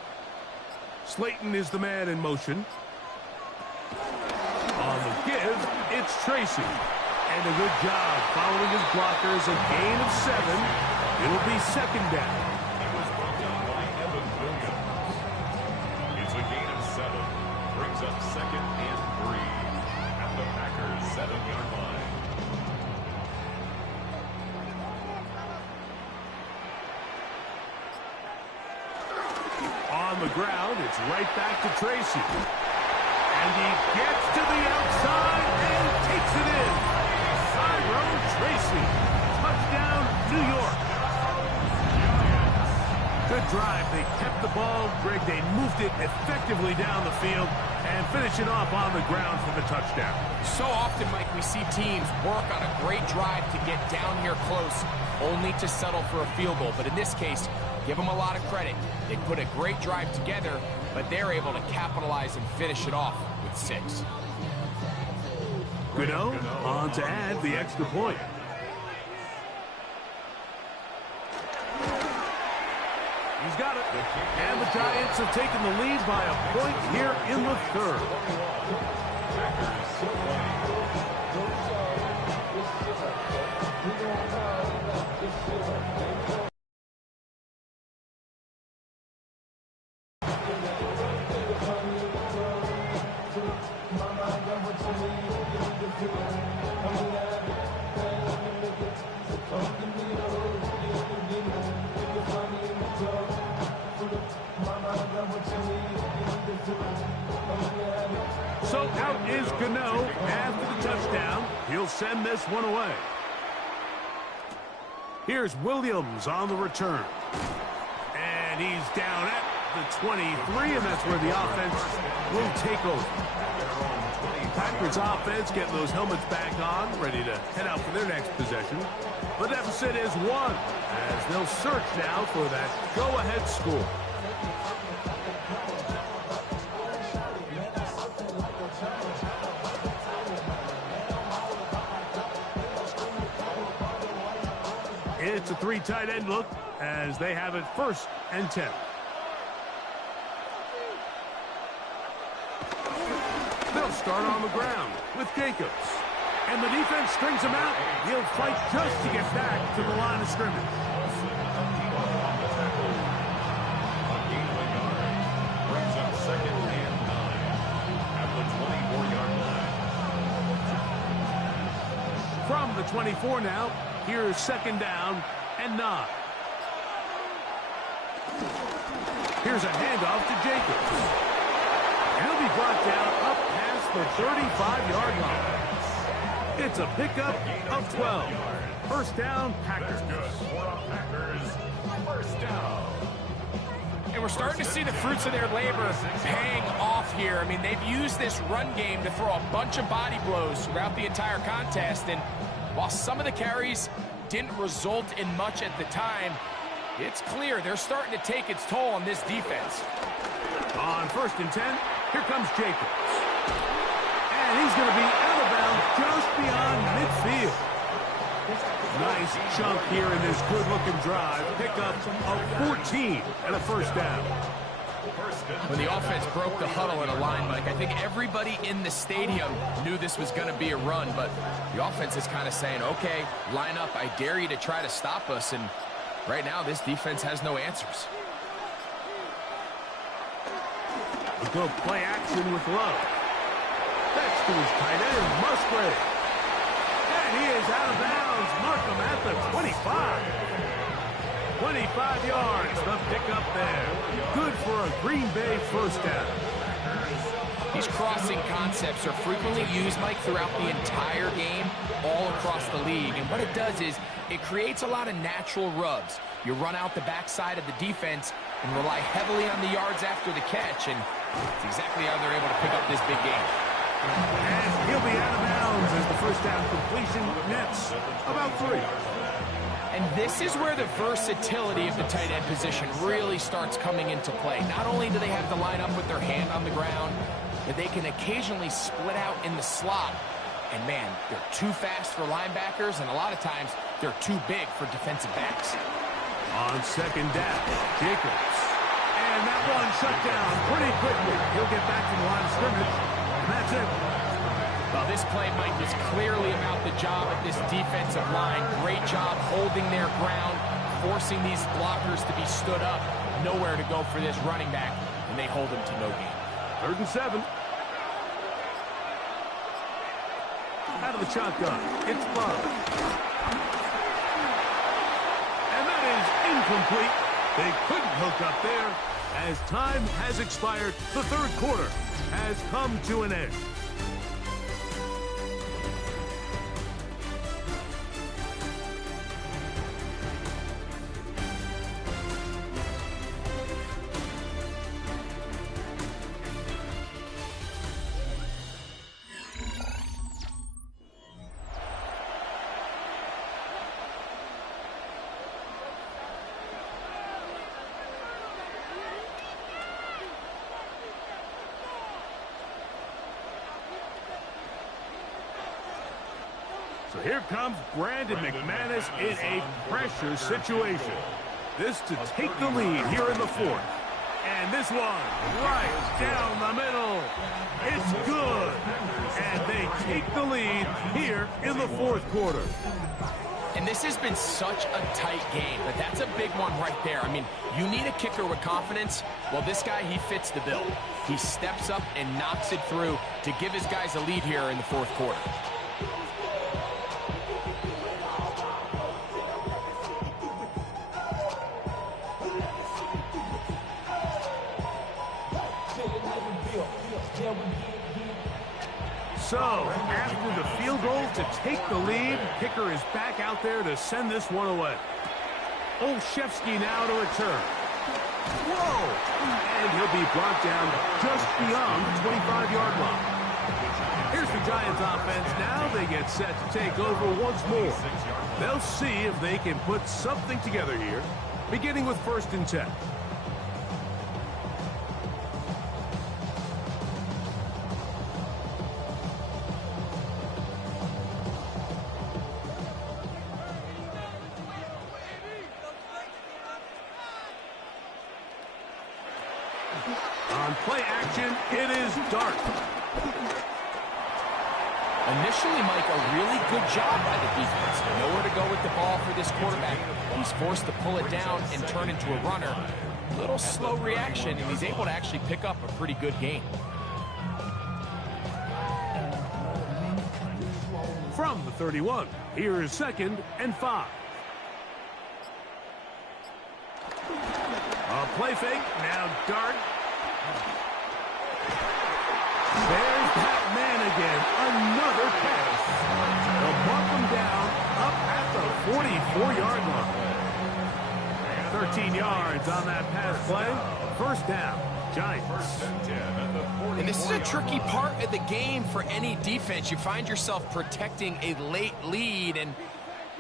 Slayton is the man in motion. On the give, it's Tracy. And a good job following his blockers, a gain of 7. It'll be second down. It's a gain of 7. Brings up second and 3 at the Packers' 7-yard line. On the ground, it's right back to Tracy. And he gets to the outside and takes it in. Greg, they moved it effectively down the field and finish it off on the ground for the touchdown. So often, Mike, we see teams work on a great drive to get down here close, only to settle for a field goal. But in this case, give them a lot of credit. They put a great drive together, but they're able to capitalize and finish it off with 6. Gano on to add the extra point. He's got it. And the Giants have taken the lead by a point here in the third. So out is Gano after the touchdown. He'll send this one away. Here's Williams on the return. And he's down at the 23, and that's where the offense will take over. Packers offense getting those helmets back on, ready to head out for their next possession. The deficit is 1, as they'll search now for that go-ahead score. It's a 3 tight end look as they have it 1st and 10. They'll start on the ground with Jacobs. And the defense strings him out. He'll fight just to get back to the line of scrimmage. Brings up 2nd and 9 at the 24-yard line. From the 24 now, here's 2nd down and 9. Here's a handoff to Jacobs. And he'll be brought down up past the 35-yard line. It's a pickup of 12. 1st down, Packers. Good for Packers. 1st down. And we're starting to see the fruits of their labor paying off here. I mean, they've used this run game to throw a bunch of body blows throughout the entire contest. And while some of the carries didn't result in much at the time, it's clear they're starting to take its toll on this defense. On 1st and 10, here comes Jacobs. And he's going to be out of bounds just beyond midfield. Nice chunk here in this good-looking drive. Pickup of 14 and a 1st down. When the offense broke the huddle at a line, Mike, I think everybody in the stadium knew this was going to be a run, but the offense is kind of saying, okay, line up. I dare you to try to stop us, and right now this defense has no answers. We'll go play action with Love. That's to his tight end, Musgrave. And he is out of bounds. Markham at the 25. 25 yards, the pickup there. Good for a Green Bay 1st down. These crossing concepts are frequently used, Mike, throughout the entire game, all across the league. And what it does is it creates a lot of natural rubs. You run out the backside of the defense and rely heavily on the yards after the catch, and it's exactly how they're able to pick up this big game. And he'll be out of bounds as the 1st down completion nets about 3. And this is where the versatility of the tight end position really starts coming into play. Not only do they have to line up with their hand on the ground, but they can occasionally split out in the slot. And man, they're too fast for linebackers, and a lot of times they're too big for defensive backs. On 2nd down, Jacobs. And that one shut down pretty quickly. He'll get back to the line of scrimmage, and that's it. Well, this play, Mike, was clearly about the job of this defensive line. Great job holding their ground, forcing these blockers to be stood up. Nowhere to go for this running back, and they hold him to no gain. 3rd and 7. Out of the shotgun, it's Love. And that is incomplete. They couldn't hook up there. As time has expired, the 3rd quarter has come to an end. So here comes Brandon McManus in a pressure situation. This to take the lead here in the fourth. And this one right down the middle. It's good. And they take the lead here in the fourth quarter. And this has been such a tight game, but that's a big one right there. I mean, you need a kicker with confidence. Well, this guy, he fits the bill. He steps up and knocks it through to give his guys a lead here in the fourth quarter. So, after the field goal to take the lead, kicker is back out there to send this one away. Olszewski now to return. Whoa! And he'll be brought down just beyond the 25-yard line. Here's the Giants offense. Now they get set to take over once more. They'll see if they can put something together here, beginning with 1st and 10. On play action, it is Dart. Initially, Mike, a really good job by the defense. Nowhere to go with the ball for this quarterback. He's forced to pull it down and turn into a runner. A little slow reaction, and he's able to actually pick up a pretty good game. From the 31, here is 2nd and 5. A play fake, now Dart. There's that man again, another pass. They'll mark him down up at the 44-yard line. 13 yards on that pass play. 1st down, Giants. And this is a tricky part of the game for any defense. You find yourself protecting a late lead, and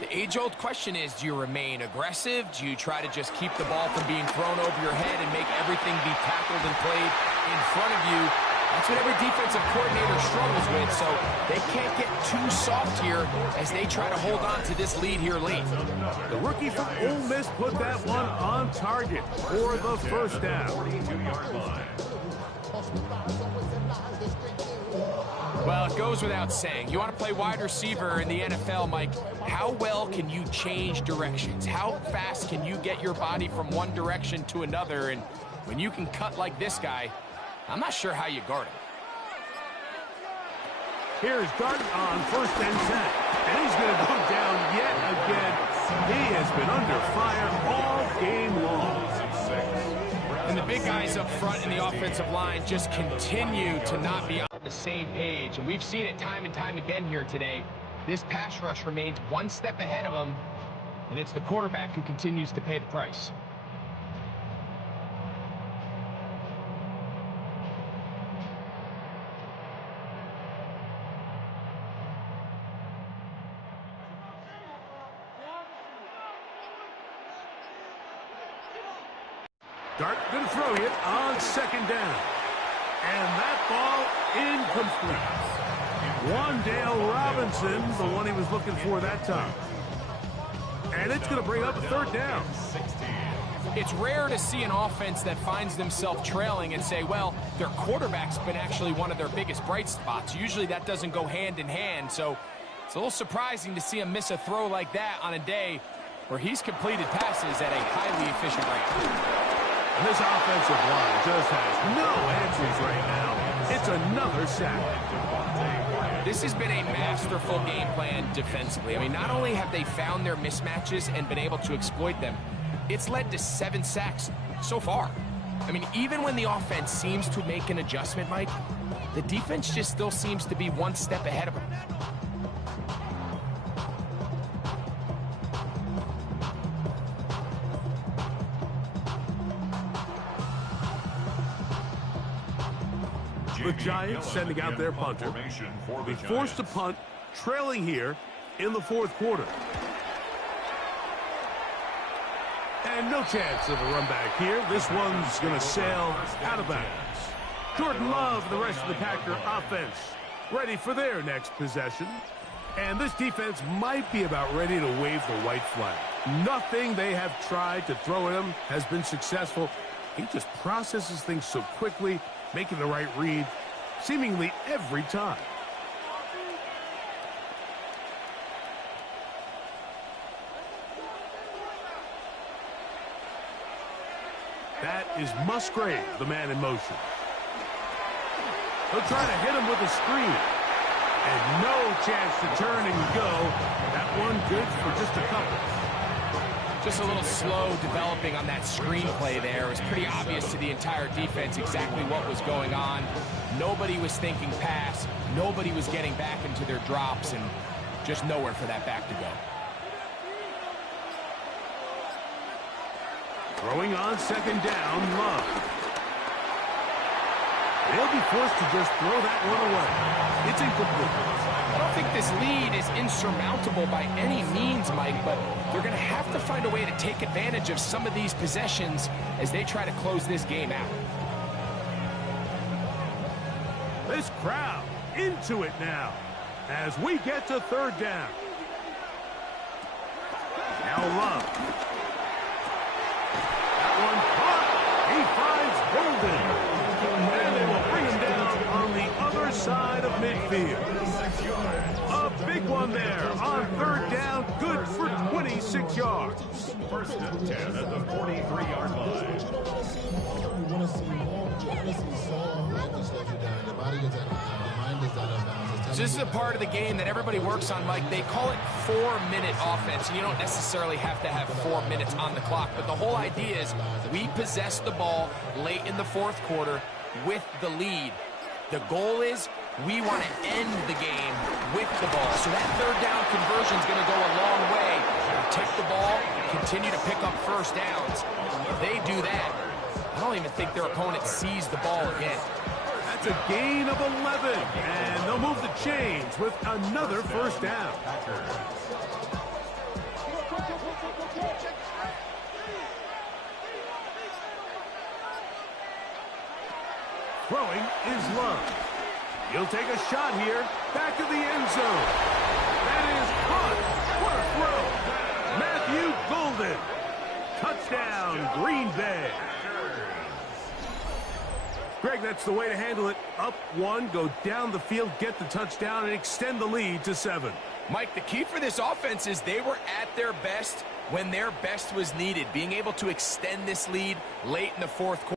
the age-old question is, do you remain aggressive? Do you try to just keep the ball from being thrown over your head and make everything be tackled and played in front of you? That's what every defensive coordinator struggles with, so they can't get too soft here as they try to hold on to this lead here late. The rookie from Ole Miss put that one on target for the 1st down. Well, it goes without saying. You want to play wide receiver in the NFL, Mike, how well can you change directions? How fast can you get your body from one direction to another? And when you can cut like this guy, I'm not sure how you guard him. Here's Dart on 1st and 10. And he's going to go down yet again. He has been under fire all game long. And the big guys up front in the offensive line just continue to not be on the same page. And we've seen it time and time again here today. This pass rush remains one step ahead of them, and it's the quarterback who continues to pay the price. Dart going to throw it on 2nd down. And that ball incomplete. Wandale Robinson, the one he was looking for that time. And it's going to bring up a 3rd down. It's rare to see an offense that finds themselves trailing and say, well, their quarterback's been actually one of their biggest bright spots. Usually that doesn't go hand in hand, so it's a little surprising to see him miss a throw like that on a day where he's completed passes at a highly efficient rate. And this offensive line just has no answers right now. It's another sack. This has been a masterful game plan defensively. I mean, not only have they found their mismatches and been able to exploit them, it's led to 7 sacks so far. I mean, even when the offense seems to make an adjustment, Mike, the defense just still seems to be one step ahead of them. The Giants sending out their punter. Be forced to punt, trailing here in the 4th quarter. And no chance of a run back here. This one's going to sail out of bounds. Jordan Love, the rest of the Packer offense, ready for their next possession. And this defense might be about ready to wave the white flag. Nothing they have tried to throw at him has been successful. He just processes things so quickly, making the right read seemingly every time. That is Musgrave, the man in motion. He'll try to hit him with a screen. And no chance to turn and go. That one good for just a couple. Just a little slow developing on that screenplay there. It was pretty obvious to the entire defense exactly what was going on. Nobody was thinking pass. Nobody was getting back into their drops, and just nowhere for that back to go. Throwing on second down, Love. They'll be forced to just throw that one away. It's incomplete. I don't think this lead is insurmountable by any means, Mike, but they're going to have to find a way to take advantage of some of these possessions as they try to close this game out. This crowd into it now as we get to third down. Now Love. That one caught. He finds Golden. And they will bring him down on the other side of midfield. A big one there on third down, good for 26 yards. First and 10 at the 43-yard line. So this is a part of the game that everybody works on, Mike. They call it 4-minute offense, and you don't necessarily have to have 4 minutes on the clock. But the whole idea is we possess the ball late in the fourth quarter with the lead. The goal is we want to end the game with the ball. So that third down conversion is going to go a long way. Take the ball, continue to pick up first downs. If they do that, I don't even think their opponent sees the ball again. That's a gain of 11, and they'll move the chains with another first down. Throwing is Love. He'll take a shot here, back to the end zone. That is caught. What a throw. Matthew Golden. Touchdown, Green Bay. Greg, that's the way to handle it. Up one, go down the field, get the touchdown, and extend the lead to 7. Mike, the key for this offense is they were at their best when their best was needed. Being able to extend this lead late in the fourth quarter.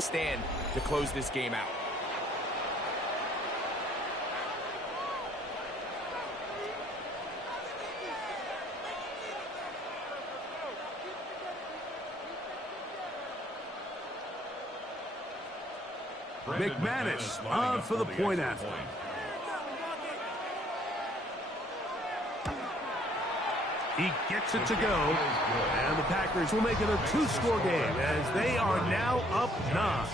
Stand to close this game out. McManus on for the point after. He gets it to go, and the Packers will make it a 2-score game as they are now up 9.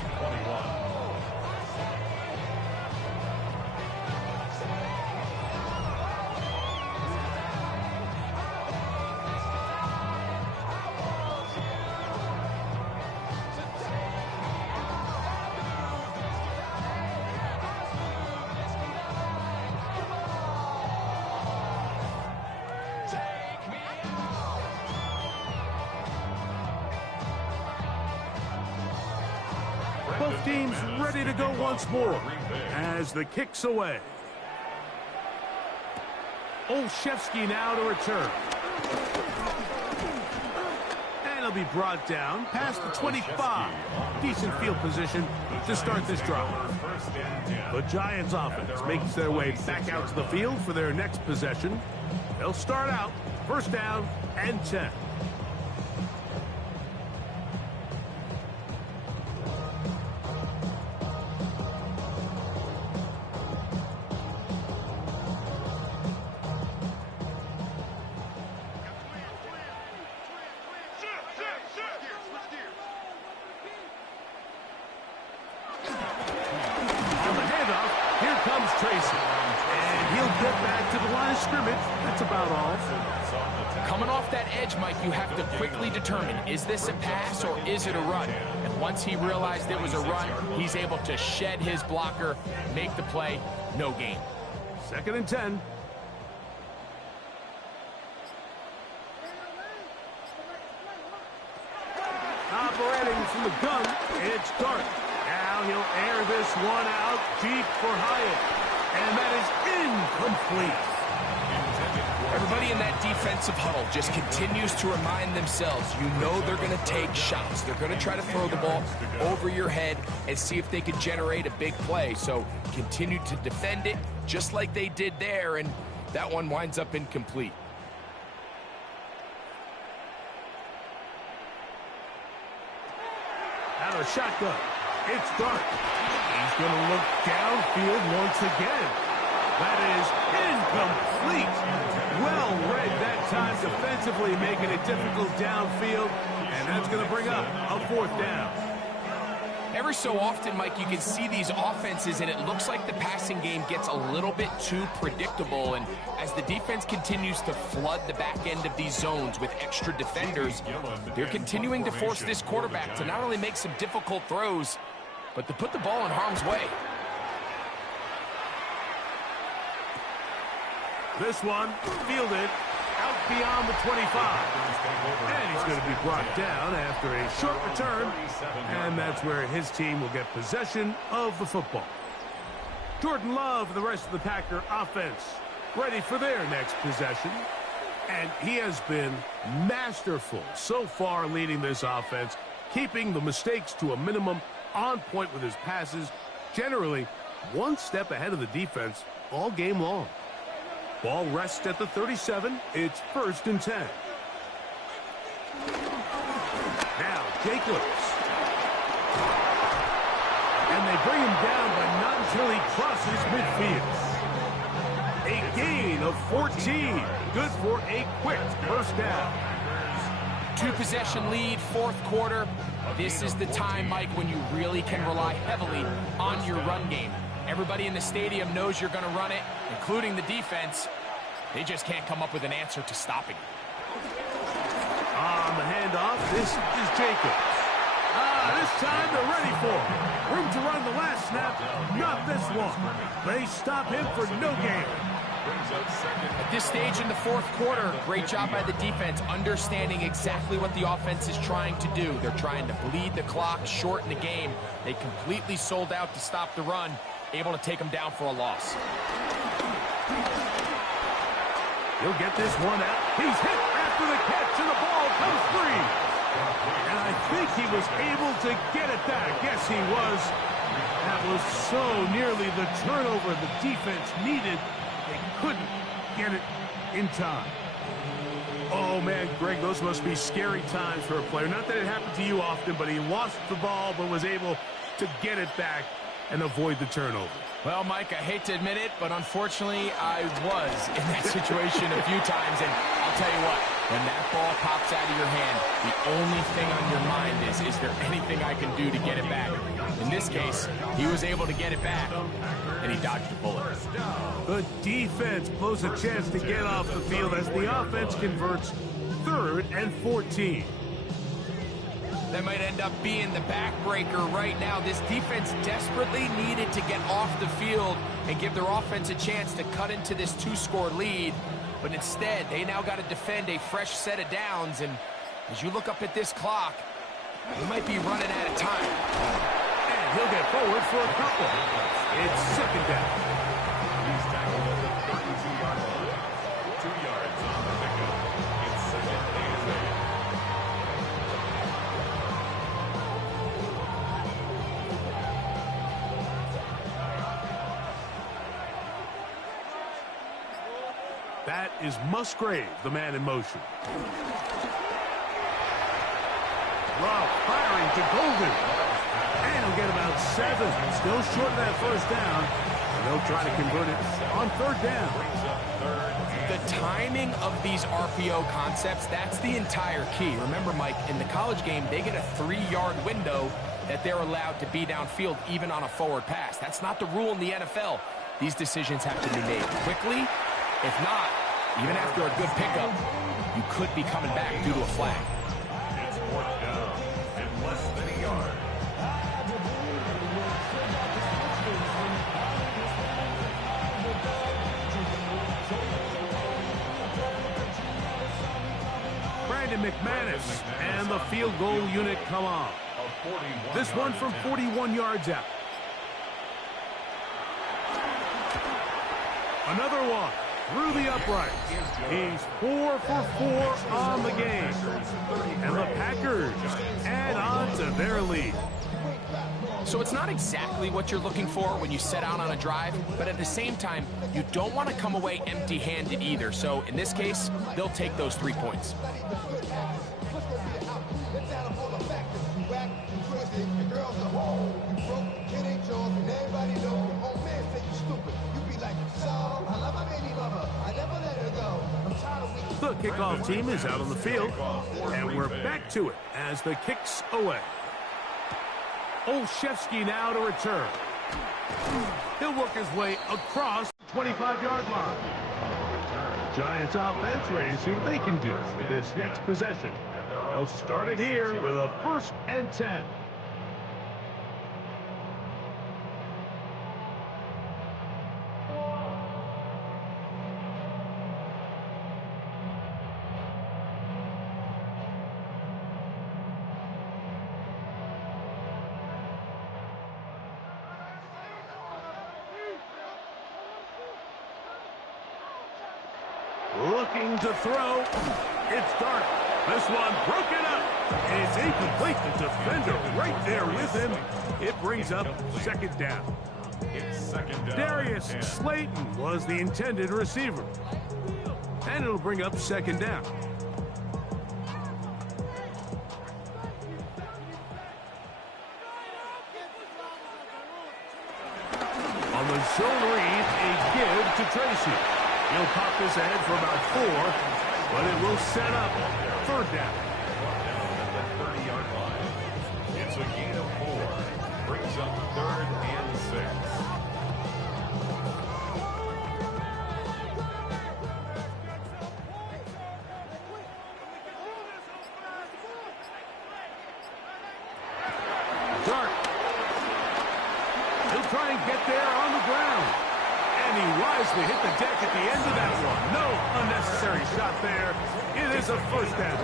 Both teams ready to go once more as the kick's away. Olszewski now to return. And he'll be brought down past the 25. Decent field position to start this drive. The Giants offense makes their way back out to the field for their next possession. They'll start out first down and 10. Tracy, and he'll get back to the line of scrimmage. That's about all. Coming off that edge, Mike, you have to quickly determine, is this a pass or is it a run? And once he realized it was a run, he's able to shed his blocker, make the play, no gain. 2nd and 10. Operating from the gun, it's Dart. Now he'll air this one out deep for Hyatt. And that is incomplete. Everybody in that defensive huddle just continues to remind themselves, you know they're going to take shots. They're going to try to throw the ball over your head and see if they can generate a big play. So continue to defend it just like they did there, and that one winds up incomplete. Out of shotgun, it's Dart. He's going to look downfield once again. That is incomplete. Well read that time defensively, making it difficult downfield, and that's going to bring up a 4th down. Every so often, Mike, you can see these offenses, and it looks like the passing game gets a little bit too predictable. And as the defense continues to flood the back end of these zones with extra defenders, they're continuing to force this quarterback to not only make some difficult throws, but to put the ball in harm's way. This one fielded out beyond the 25. And he's going to be brought down after a short return. And that's where his team will get possession of the football. Jordan Love and the rest of the Packer offense ready for their next possession. And he has been masterful so far leading this offense, keeping the mistakes to a minimum, on point with his passes, generally one step ahead of the defense all game long. Ball rests at the 37. It's 1st and 10. Now Jacobs. And they bring him down, but not until he crosses midfield. A gain of 14. Good for a quick 1st down. 2-possession lead, 4th quarter. This is the time, Mike, when you really can rely heavily on your run game. Everybody in the stadium knows you're going to run it, including the defense. They just can't come up with an answer to stopping it. On the handoff, this is Jacobs. This time they're ready for it. Room to run the last snap, not this one. They stop him for no gain. At this stage in the 4th quarter, great job by the defense, understanding exactly what the offense is trying to do. They're trying to bleed the clock, shorten the game. They completely sold out to stop the run, able to take them down for a loss. He'll get this one out. He's hit after the catch, and the ball comes free. And I think he was able to get it back. Yes, he was. That was so nearly the turnover the defense needed. They couldn't get it in time. Oh, man, Greg, those must be scary times for a player. Not that it happened to you often, but he lost the ball but was able to get it back and avoid the turnover. Well, Mike, I hate to admit it, but unfortunately, I was in that situation a few times, and I'll tell you what, when that ball pops out of your hand, the only thing on your mind is there anything I can do to get it back? In this case, he was able to get it back, and he dodged a bullet. The defense blows a chance to get off the field as the offense converts 3rd and 14. That might end up being the backbreaker right now. This defense desperately needed to get off the field and give their offense a chance to cut into this 2-score lead. But instead, they now got to defend a fresh set of downs. And as you look up at this clock, they might be running out of time. And he'll get forward for a couple. It's 2nd down. He's tackled at the 32-yard line. 2 yards on the pickup. It's 2nd and 8. That is Musgrave, the man in motion. Love firing to Golden. And he'll get about 7. Still short of that 1st down. And they'll try to convert it on 3rd down. The timing of these RPO concepts, that's the entire key. Remember, Mike, in the college game, they get a 3-yard window that they're allowed to be downfield even on a forward pass. That's not the rule in the NFL. these decisions have to be made quickly. If not, even after a good pickup, you could be coming back due to a flag. It's fourth down and less than a yard. Brandon McManus and the field goal unit come on. This one from 41 yards out. Another one through the uprights. He's 4 for 4 on the game. And the Packers add on to their lead. So it's not exactly what you're looking for when you set out on a drive, but at the same time, you don't want to come away empty-handed either. So in this case, they'll take those 3 points. The kickoff team is out on the field, and we're back to it as the kick's away. Olszewski now to return. He'll work his way across the 25-yard line. Giants offense ready to see what they can do with this next possession. They'll start it here with a 1st and 10. Looking to throw. It's Dark. This one broken up. It's incomplete. The defender right there with him. It brings up 2nd down. It's 2nd down. Darius Slayton was the intended receiver. And it'll bring up 2nd down. On the shoulder read, a give to Tracy. He'll pop this ahead for about 4, but it will set up 3rd down. At the 30-yard line. It's a gain of 4. Brings up 3rd and 6. Dark. He'll try and get there on the ground. And he wisely hit the deck at the end of that one. No unnecessary shot there. It is a 1st down.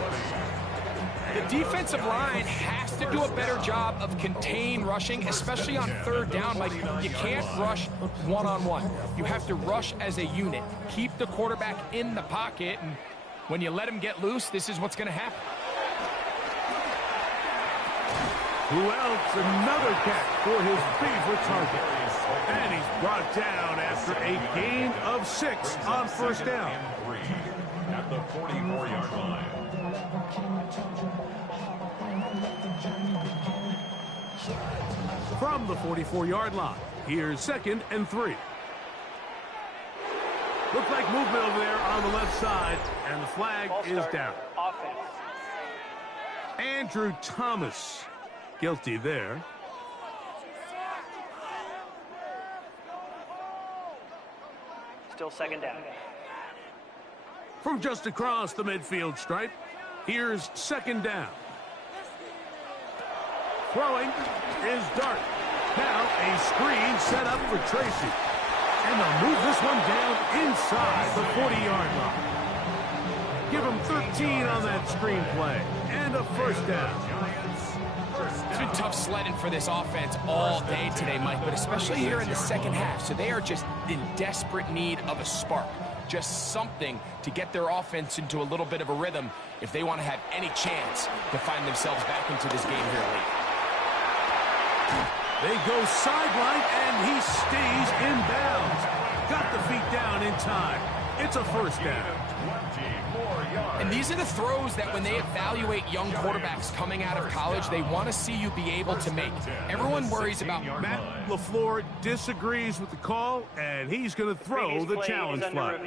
The defensive line has to do a better job of contain rushing, especially on 3rd down. Like, you can't rush one-on-one. You have to rush as a unit. Keep the quarterback in the pocket, and when you let him get loose, this is what's going to happen. Who else? Another catch for his favorite target. And he's brought down after a gain of 6 on 1st down. At the 44-yard line. From the 44-yard line, here's 2nd and 3. Looks like movement over there on the left side, and the flag is down. Offense. Andrew Thomas, guilty there. Still 2nd down. From just across the midfield stripe, here's 2nd down. Throwing is Dark. Now a screen set up for Tracy. And they'll move this one down inside the 40-yard line. Give him 13 on that screen play. And a 1st down. It's been tough sledding for this offense all day today, Mike, but especially here in the 2nd half. So they are just in desperate need of a spark. Just something to get their offense into a little bit of a rhythm if they want to have any chance to find themselves back into this game here late. They go sideline, and he stays in bounds. Got the feet down in time. It's a 1st down. And these are the throws that when they evaluate young quarterbacks coming out of college, they want to see you be able to make. Everyone worries about Matt LaFleur disagrees with the call, and he's going to throw the challenge flag.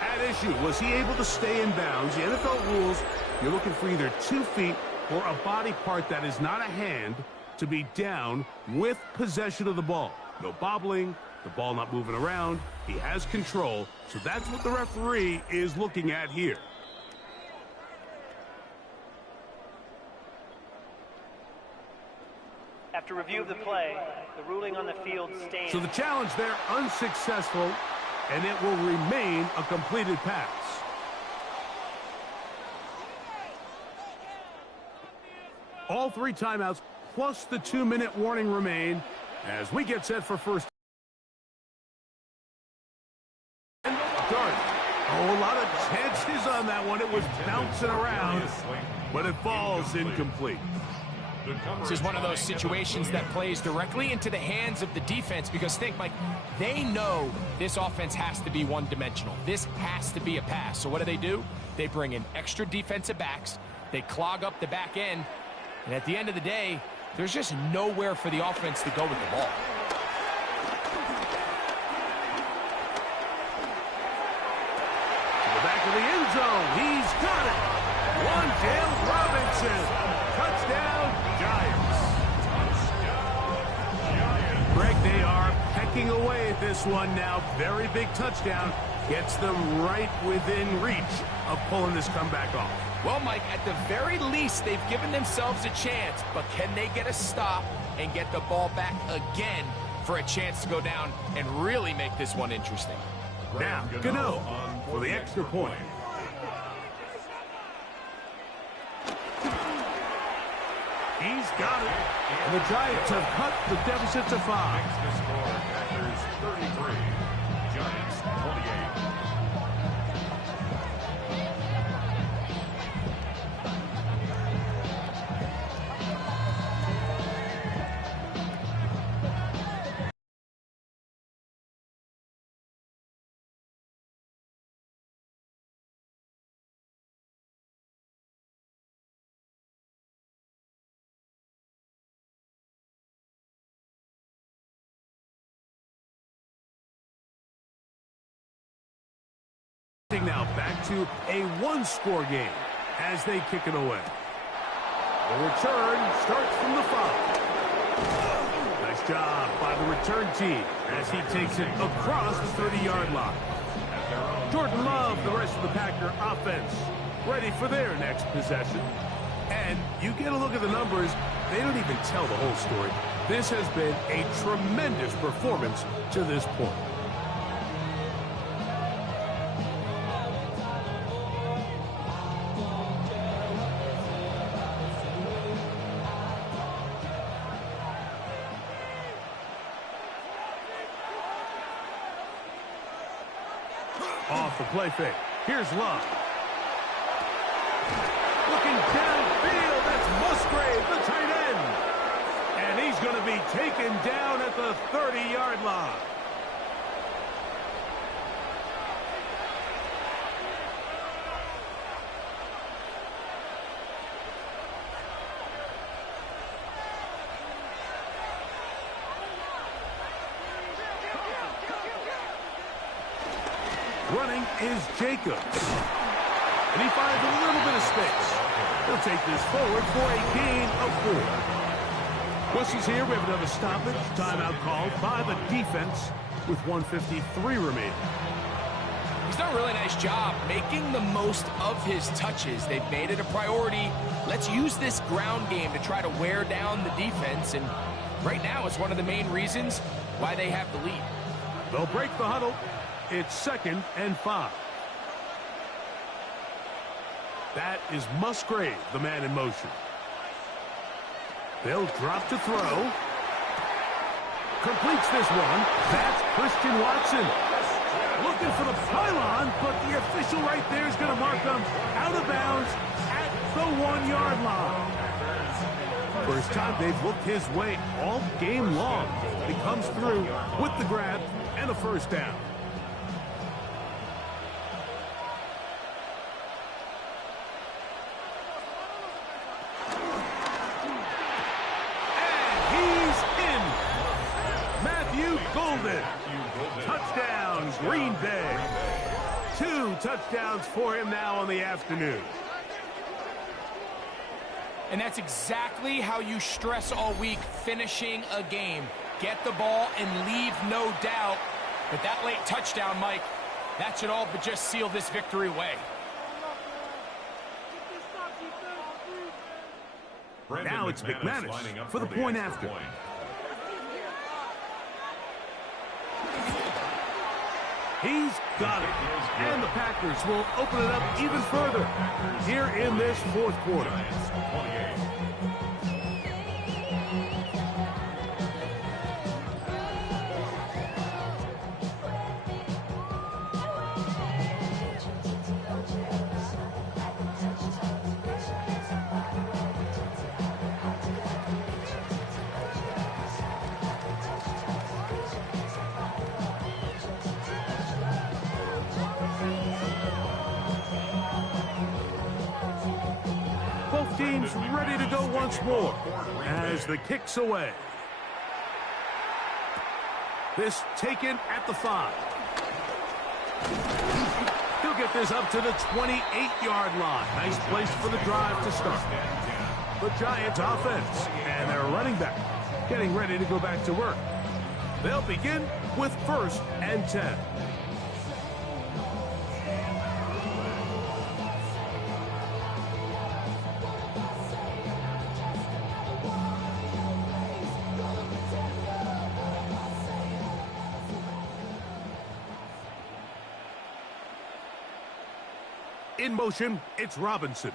At issue, was he able to stay in bounds? The NFL rules, you're looking for either 2 feet or a body part that is not a hand to be down with possession of the ball. No bobbling, The ball not moving around. He has control. So that's what the referee is looking at here. After review of the play, the ruling on the field stands. So the challenge there unsuccessful, and it will remain a completed pass. All 3 timeouts plus the 2-minute warning remain as we get set for first. Dart. Oh, a lot of chances on that one. It was bouncing around, but it falls incomplete. This is one of those situations that plays directly into the hands of the defense because think, Mike, they know this offense has to be one-dimensional. This has to be a pass. So what do? They bring in extra defensive backs. They clog up the back end. And at the end of the day, there's just nowhere for the offense to go with the ball. To the back of the end zone. He's got it. Wan'Dale Robinson. Touchdown, Giants. Greg, they are pecking away at this one now. Very big touchdown. Gets them right within reach of pulling this comeback off. Well, Mike, at the very least, they've given themselves a chance, but can they get a stop and get the ball back again for a chance to go down and really make this one interesting? Now, Gano for the extra point. He's got it. And the Giants have cut the deficit to 5. Next to score, Packers 33, Giants 28. Now back to a 1-score game as they kick it away. The return starts from the 5. Nice job by the return team as he takes it across the 30-yard line. Jordan Love, the rest of the Packer offense, ready for their next possession. And you get a look at the numbers, they don't even tell the whole story. This has been a tremendous performance to this point. Off the play fake. Here's Love. Looking downfield. That's Musgrave, the tight end. And he's going to be taken down at the 30-yard line. Running is Jacobs. And he finds a little bit of space. He'll take this forward for a gain of 4. Whistles here. We have another stoppage. Timeout called by the defense with 1:53 remaining. He's done a really nice job making the most of his touches. They've made it a priority. Let's use this ground game to try to wear down the defense. And right now, it's one of the main reasons why they have the lead. They'll break the huddle. It's 2nd and 5. That is Musgrave, the man in motion. They'll drop to throw. Completes this one. That's Christian Watson. Looking for the pylon, but the official right there is going to mark him out of bounds at the 1-yard line. First time they've looked his way all game long. He comes through with the grab and a first down. Touchdown, Green Bay. 2 touchdowns for him now on the afternoon. And that's exactly how you stress all week finishing a game. get the ball and leave no doubt. But that late touchdown, Mike, that should all but just seal this victory away. Now it's McManus for the point after. He's got it. And the Packers will open it up even further here in this fourth quarter. Both teams ready to go once more as the kick's away. This taken at the 5. He'll get this up to the 28-yard line. Nice place for the drive to start. The Giants offense and their running back getting ready to go back to work. They'll begin with 1st and 10. In motion, it's Robinson.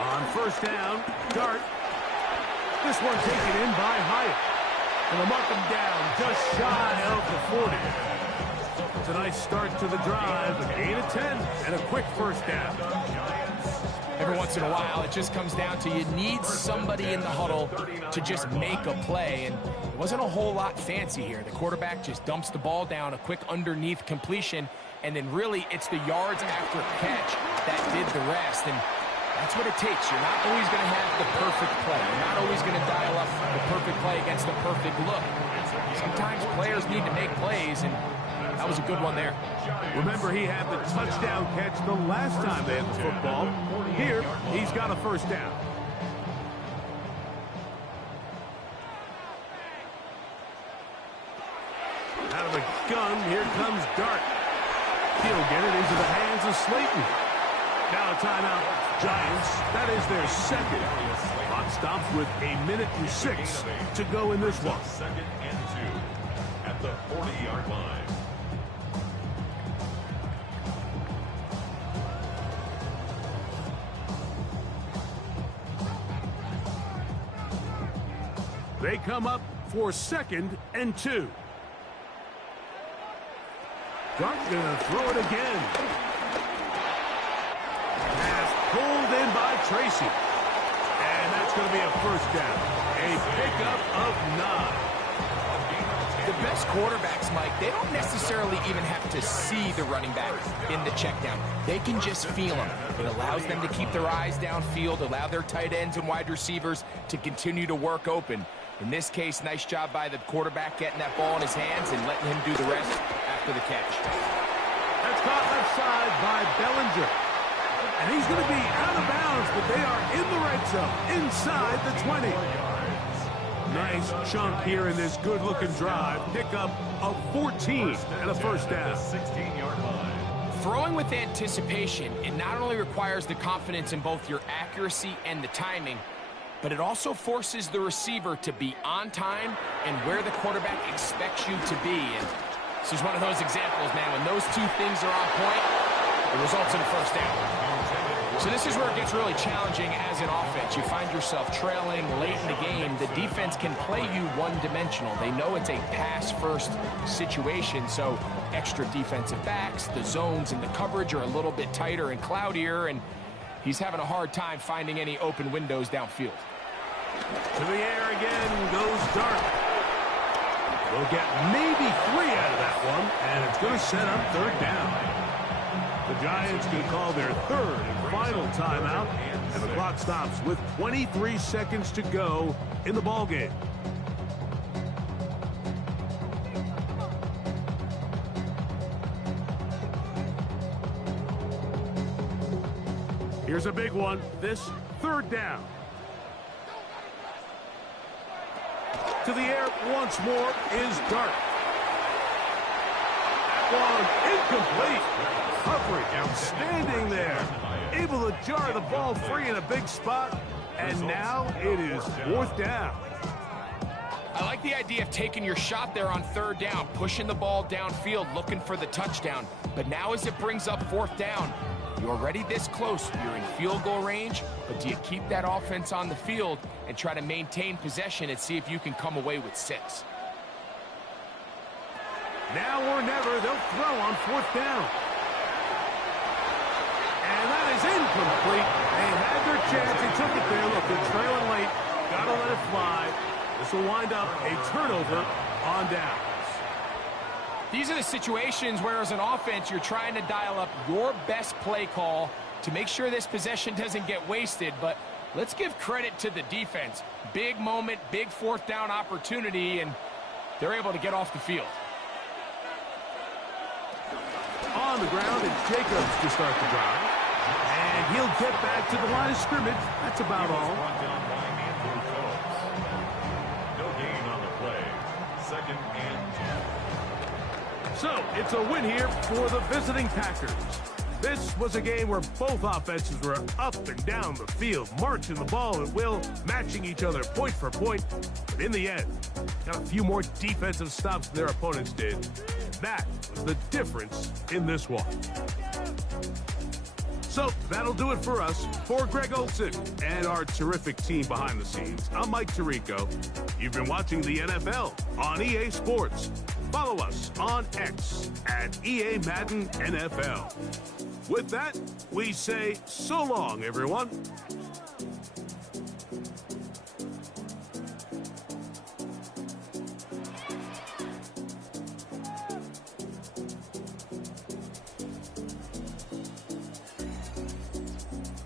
On 1st down, Dart. This one taken in by Hyatt. And they'll mark him down just shy of the 40. It's a nice start to the drive, a gain of 10, and a quick 1st down. Every once in a while, it just comes down to you need somebody in the huddle to just make a play, and it wasn't a whole lot fancy here. The quarterback just dumps the ball down, a quick underneath completion, and then really it's the yards after catch that did the rest, and that's what it takes. You're not always going to have the perfect play. You're not always going to dial up the perfect play against the perfect look. Sometimes players need to make plays, and that was a good one there. Remember, he had the touchdown catch the last time they had the football. Here, he's got a 1st down. Out of the gun, here comes Dart. He'll get it into the hands of Slayton. Now a timeout, Giants. That is their 2nd. Clock stops with 1:06 to go in this one. 2nd and 2 at the 40-yard line. They come up for 2nd and 2. Dart gonna throw it again. Pass pulled in by Tracy. And that's going to be a 1st down. A pickup of 9. The best quarterbacks, Mike, they don't necessarily even have to see the running back in the check down. They can just feel him. It allows them to keep their eyes downfield, allow their tight ends and wide receivers to continue to work open. In this case, nice job by the quarterback getting that ball in his hands and letting him do the rest after the catch. That's caught left side by Bellinger. And he's going to be out of bounds, but they are in the red zone, inside the 20. Nice chunk here in this good-looking drive. Pickup of 14 and a 1st down. 16-yard line. Throwing with anticipation, it not only requires the confidence in both your accuracy and the timing, but it also forces the receiver to be on time and where the quarterback expects you to be. And this is one of those examples, man. When those two things are on point, it results in a 1st down. So this is where it gets really challenging as an offense. You find yourself trailing late in the game. The defense can play you one-dimensional. They know it's a pass-first situation, so extra defensive backs, the zones and the coverage are a little bit tighter and cloudier, and he's having a hard time finding any open windows downfield. To the air again goes Dart. We'll get maybe 3 out of that one, and it's going to set up 3rd down. The Giants can call their 3rd and final timeout, and the clock stops with 23 seconds to go in the ballgame. Here's a big one. This 3rd down. To the air once more is Dart. That one incomplete. Coverage outstanding there. Able to jar the ball free in a big spot. And now it is 4th down. I like the idea of taking your shot there on 3rd down, pushing the ball downfield, looking for the touchdown. But now as it brings up 4th down, you're already this close. You're in field goal range, but do you keep that offense on the field and try to maintain possession and see if you can come away with 6? Now or never, they'll throw on 4th down. And that is incomplete. They had their chance. They took it there. Look, they're trailing late. Got to let it fly. This will wind up a turnover on downs. These are the situations where, as an offense, you're trying to dial up your best play call to make sure this possession doesn't get wasted. But let's give credit to the defense. Big moment, big 4th down opportunity, and they're able to get off the field. On the ground, it's Jacobs to start the drive. And he'll get back to the line of scrimmage. That's about all. No gain on the play. 2nd and 10. So, it's a win here for the visiting Packers. This was a game where both offenses were up and down the field, marching the ball at will, matching each other point for point. But in the end, got a few more defensive stops than their opponents did. That was the difference in this one. So that'll do it for us. For Greg Olson and our terrific team behind the scenes, I'm Mike Tirico. You've been watching the NFL on EA Sports. Follow us on X at EA Madden NFL. With that, we say so long, everyone.